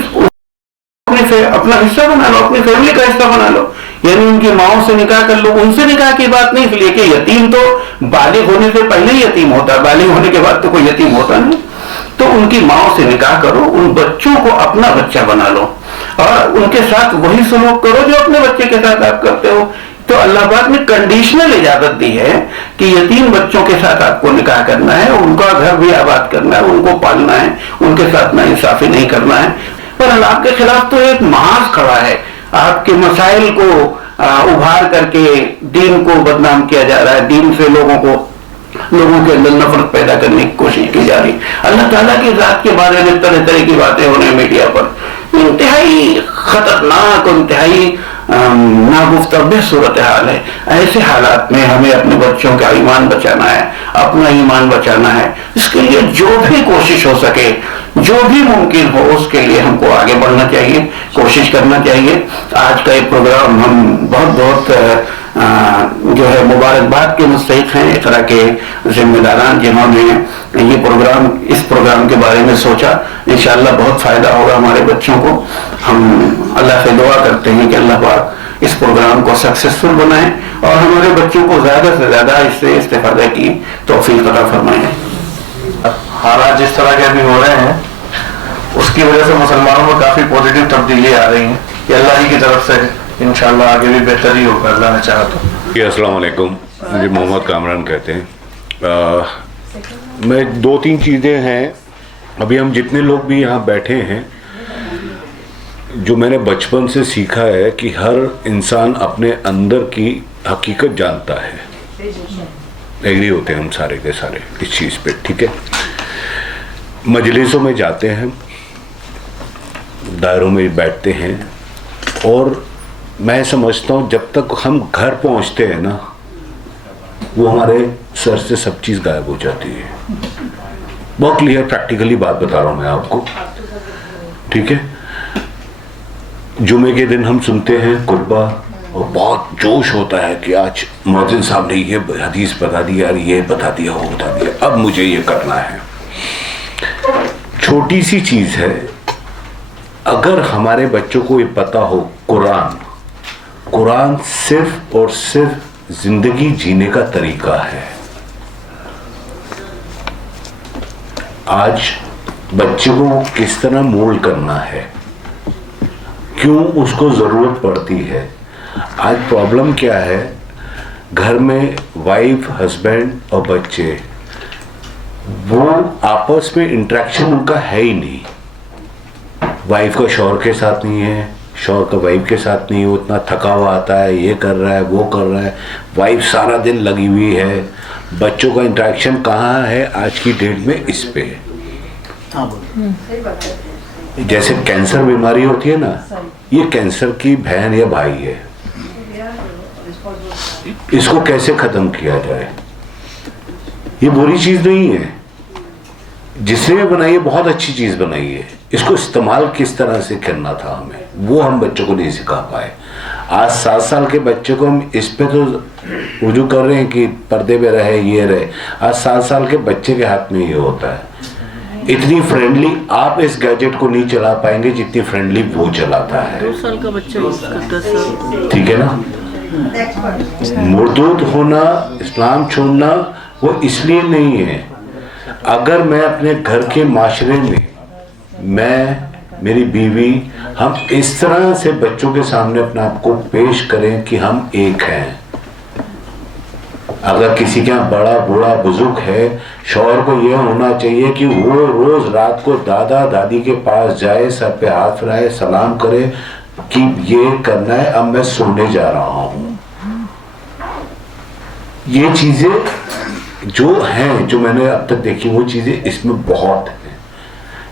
اپنا حصہ بنا لو، اپنی فیملی کا حصہ بنا لو، یعنی ان کی ماؤں سے نکاح کر لو، ان سے نکاح کی بات نہیں، اس لیے کہ یتیم تو بالغ ہونے سے پہلے ہی یتیم ہوتا ہے، بالغ ہونے کے بعد تو کوئی یتیم ہوتا نہیں، تو ان کی ماؤں سے نکاح کرو، ان بچوں کو اپنا بچہ بنا لو اور ان کے ساتھ وہی سلوک کرو جو اپنے بچے کے ساتھ آپ کرتے ہو۔ تو اللہ پاک نے کنڈیشنل اجازت دی ہے کہ یتیم بچوں کے ساتھ آپ کو نکاح کرنا ہے، ان کا گھر بھی آباد کرنا ہے، ان کو پالنا ہے، ان کے ساتھ ناانصافی نہیں کرنا ہے۔ پر اللہ کے خلاف تو ایک محاذ کھڑا ہے، آپ کے مسائل کو ابھار کر کے دین کو بدنام کیا جا رہا ہے، دین سے لوگوں کے اندر نفرت پیدا کرنے کی کوشش کی جا رہی ہے۔ اللہ تعالیٰ کی ذات کے بارے میں طرح طرح کی باتیں ہو رہی ہیں میڈیا پر، انتہائی خطرناک، انتہائی ناگفتہ صورتحال ہے۔ ایسے حالات میں ہمیں اپنے بچوں کا ایمان بچانا ہے، اپنا ایمان بچانا ہے، اس کے لیے جو بھی کوشش ہو سکے، جو بھی ممکن ہو، اس کے لیے ہم کو آگے بڑھنا چاہیے، کوشش کرنا چاہیے۔ آج کا یہ پروگرام ہم بہت جو ہے مبارکباد کے مستحق ہیں اقرا کے ذمہ داران جنہوں نے اس پروگرام کے بارے میں سوچا۔ انشاءاللہ بہت فائدہ ہوگا ہمارے بچوں کو۔ ہم اللہ سے دعا کرتے ہیں کہ اللہ پاک اس پروگرام کو سکسیسفل بنائیں اور ہمارے بچوں کو زیادہ سے زیادہ اس سے استفادہ کی توفیق عطا فرمائیں۔ حالات جس طرح کے ابھی ہو رہے ہیں اس کی وجہ سے مسلمانوں میں کافی پازیٹیو تبدیلی آ رہی ہیں کہ اللہ ہی کی طرف سے انشاءاللہ آگے بھی بہتری ہوگا اللہ نے چاہا تو۔ السلام علیکم، مجھے محمد کامران کہتے ہیں۔ میں 2-3 چیزیں ہیں، ابھی ہم جتنے لوگ بھی یہاں بیٹھے ہیں، جو میں نے بچپن سے سیکھا ہے کہ ہر انسان اپنے اندر کی حقیقت جانتا ہے، ایگری ہوتے ہیں ہم سارے کے سارے اس چیز پہ، ٹھیک ہے۔ مجلسوں میں جاتے ہیں، دائروں میں بیٹھتے ہیں، اور میں سمجھتا ہوں جب تک ہم گھر پہنچتے ہیں نا، وہ ہمارے سر سے سب چیز غائب ہو جاتی ہے۔ بہت کلیئر پریکٹیکلی بات بتا رہا ہوں میں آپ کو، ٹھیک ہے۔ جمعے کے دن ہم سنتے ہیں خطبہ اور بہت جوش ہوتا ہے کہ آج مؤذن صاحب نے یہ حدیث بتا دیا، یہ بتا دیا، وہ بتا دیا، اب مجھے یہ کرنا ہے۔ چھوٹی سی چیز ہے، اگر ہمارے بچوں کو یہ پتا ہو قرآن صرف اور صرف زندگی جینے کا طریقہ ہے۔ آج بچے کو کس طرح مولڈ کرنا ہے، کیوں اس کو ضرورت پڑتی ہے۔ آج پرابلم کیا ہے، گھر میں وائف، ہسبینڈ اور بچے، وہ آپس میں انٹریکشن ان کا ہے ہی نہیں۔ وائف کا شوہر کے ساتھ نہیں ہے، شوہر کا وائف کے ساتھ نہیں، وہ اتنا تھکا ہوا آتا ہے، یہ کر رہا ہے، وہ کر رہا ہے، وائف سارا دن لگی ہوئی ہے۔ بچوں کا انٹریکشن کہاں ہے آج کی ڈیٹ میں، اس پہ۔ جیسے کینسر بیماری ہوتی ہے نا، یہ کینسر کی بہن یا بھائی ہے، اس کو کیسے ختم کیا جائے۔ یہ بری چیز نہیں ہے، جس نے بھی بنائی ہے بہت اچھی چیز بنائی ہے، اس کو استعمال کس طرح سے کرنا تھا ہمیں، وہ ہم بچوں کو نہیں سکھا پائے۔ آج 7 سال کے بچے کو ہم اس پہ تو رجوع کر رہے ہیں کہ پردے پہ رہے، یہ رہے۔ آج 7 سال کے بچے کے ہاتھ میں یہ ہوتا ہے۔ اتنی فرینڈلی آپ اس گیجٹ کو نہیں چلا پائیں گے جتنی فرینڈلی وہ چلاتا ہے۔ 2 سال کا بچہ یوز کرتا ہے، ٹھیک ہے نا۔ مردود ہونا، اسلام چھوڑنا وہ اس لیے نہیں ہے۔ اگر میں اپنے گھر کے معاشرے میں میری بیوی، ہم اس طرح سے بچوں کے سامنے اپنے آپ کو پیش کریں کہ ہم ایک ہیں، اگر کسی کا بڑا بوڑھا بزرگ ہے، شوہر کو یہ ہونا چاہیے کہ وہ روز رات کو دادا دادی کے پاس جائے، سر پہ ہاتھ پھیلائے، سلام کرے کہ یہ کرنا ہے، اب میں سونے جا رہا ہوں. یہ چیزیں جو ہیں، جو میں نے اب تک دیکھی، وہ چیزیں اس میں بہت ہیں.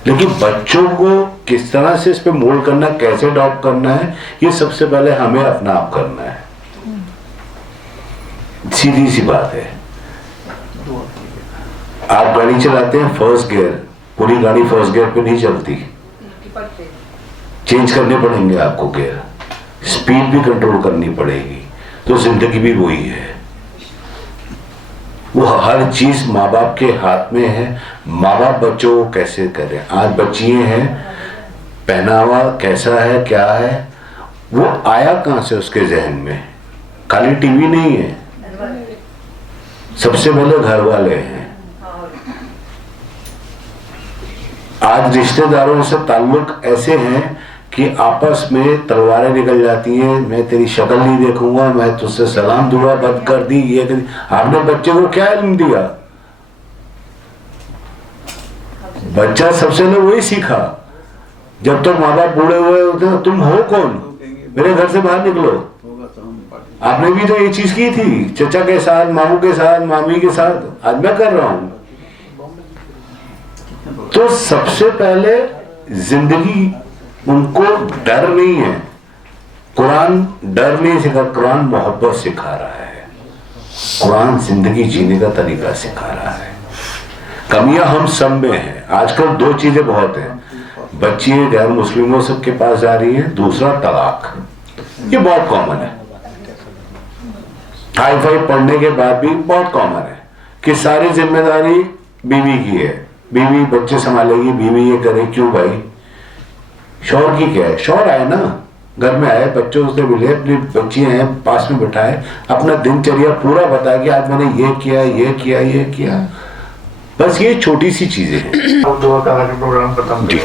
لیکن بچوں کو کس طرح سے اس پہ مولڈ کرنا ہے، کیسے اڈاپٹ کرنا ہے، یہ سب سے پہلے ہمیں اپنا آپ کرنا ہے. سیدھی سی بات ہے. آپ گاڑی چلاتے ہیں فرسٹ گیئر، پوری گاڑی فرسٹ گیئر پہ نہیں چلتی، چینج کرنے پڑیں گے آپ کو گیئر، اسپیڈ بھی کنٹرول کرنی پڑے گی. تو زندگی بھی وہی ہے، وہ ہر چیز ماں باپ کے ہاتھ میں ہے. ماں باپ بچوں کو کیسے کریں. آج بچیاں ہیں، پہناوا کیسا ہے، کیا ہے، وہ آیا کہاں سے اس کے ذہن میں. خالی ٹی وی نہیں ہے، سب سے پہلے گھر والے ہیں. آج رشتہ داروں سے تعلق ایسے ہیں کہ آپس میں تلواریں نکل جاتی ہیں. میں تیری شکل نہیں دیکھوں گا، میں تجھ سے سلام دعا بند کر دی. یہ آپ نے بچے کو کیا علم دیا؟ بچہ سب سے پہلے وہی سیکھا. جب تک ماں باپ بوڑھے ہوئے ہوتے ہیں، تم ہو کون، میرے گھر سے باہر نکلو. آپ نے بھی تو یہ چیز کی تھی چچا کے ساتھ، ماموں کے ساتھ، مامی کے ساتھ. آج میں کر رہا ہوں. تو سب سے پہلے زندگی ان کو ڈر نہیں ہے. قرآن ڈر نہیں سکھا، قرآن محبت سکھا رہا ہے. قرآن زندگی جینے کا طریقہ سکھا رہا ہے. کمیاں ہم سب میں ہیں. آج کل دو چیزیں بہت ہیں، بچیاں غیر مسلموں سب کے پاس جا رہی ہیں، دوسرا طلاق. یہ بہت کامن ہے. ہائی فائی پڑھنے کے بعد بھی بہت کامن ہے کہ ساری ذمہ داری بیوی کی ہے، بیوی بچے سنبھالے گی، بیوی یہ کرے. کیوں بھائی؟ شوہر کی کیا ہے؟ شوہر آئے نا، گھر میں آئے، بچوں سے ملے، اپنی بچیاں ہیں پاس میں بٹھائے، اپنا دن چریا پورا بتائے کہ آج میں نے یہ کیا، یہ کیا، یہ کیا. بس یہ چھوٹی سی چیزیں ہیں. دعا کرا کے پروگرام ختم جی.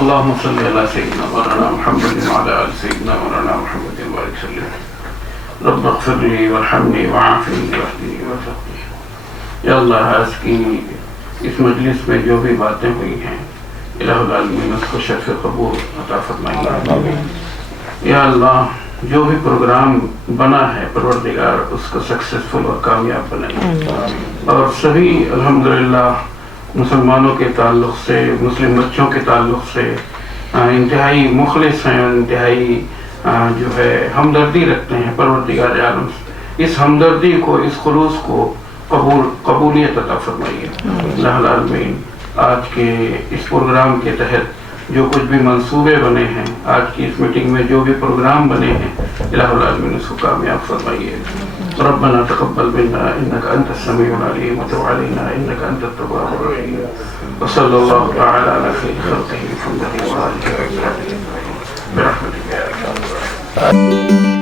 اللهم صل على سيدنا مولانا محمد وعلى آل سيدنا مولانا محمد وبارك وسلم. رب اغفر لي وارحمني وعافني واهدني وارزقني. یا اللہ، آج کی اس مجلس میں جو بھی باتیں ہوئی ہیں، الہ العالمین اس کو شرف قبول عطا فرمائیے. یا اللہ، جو بھی پروگرام بنا ہے پروردگار اس کو سکسیسفل اور کامیاب بنائیے. اور سبھی الحمدللہ مسلمانوں کے تعلق سے، مسلم بچوں کے تعلق سے انتہائی مخلص ہیں، انتہائی جو ہے ہمدردی رکھتے ہیں پروردگار عالم. اس ہمدردی کو، اس خلوص کو قبولیت عطا فرمائیے. الہ العالمین آج کے اس پروگرام کے تحت جو کچھ بھی منصوبے بنے ہیں، آج کی اس میٹنگ میں جو بھی پروگرام بنے ہیں، الہ العالمین اس کو کامیاب فرمائیے. ربنا تقبل منا انك انت السميع العليم وتب علينا انك انت التواب الرحيم. وصلى الله تعالى على خير خلقه محمد وآله وصحبه برحمتك يا ارحم الراحمين.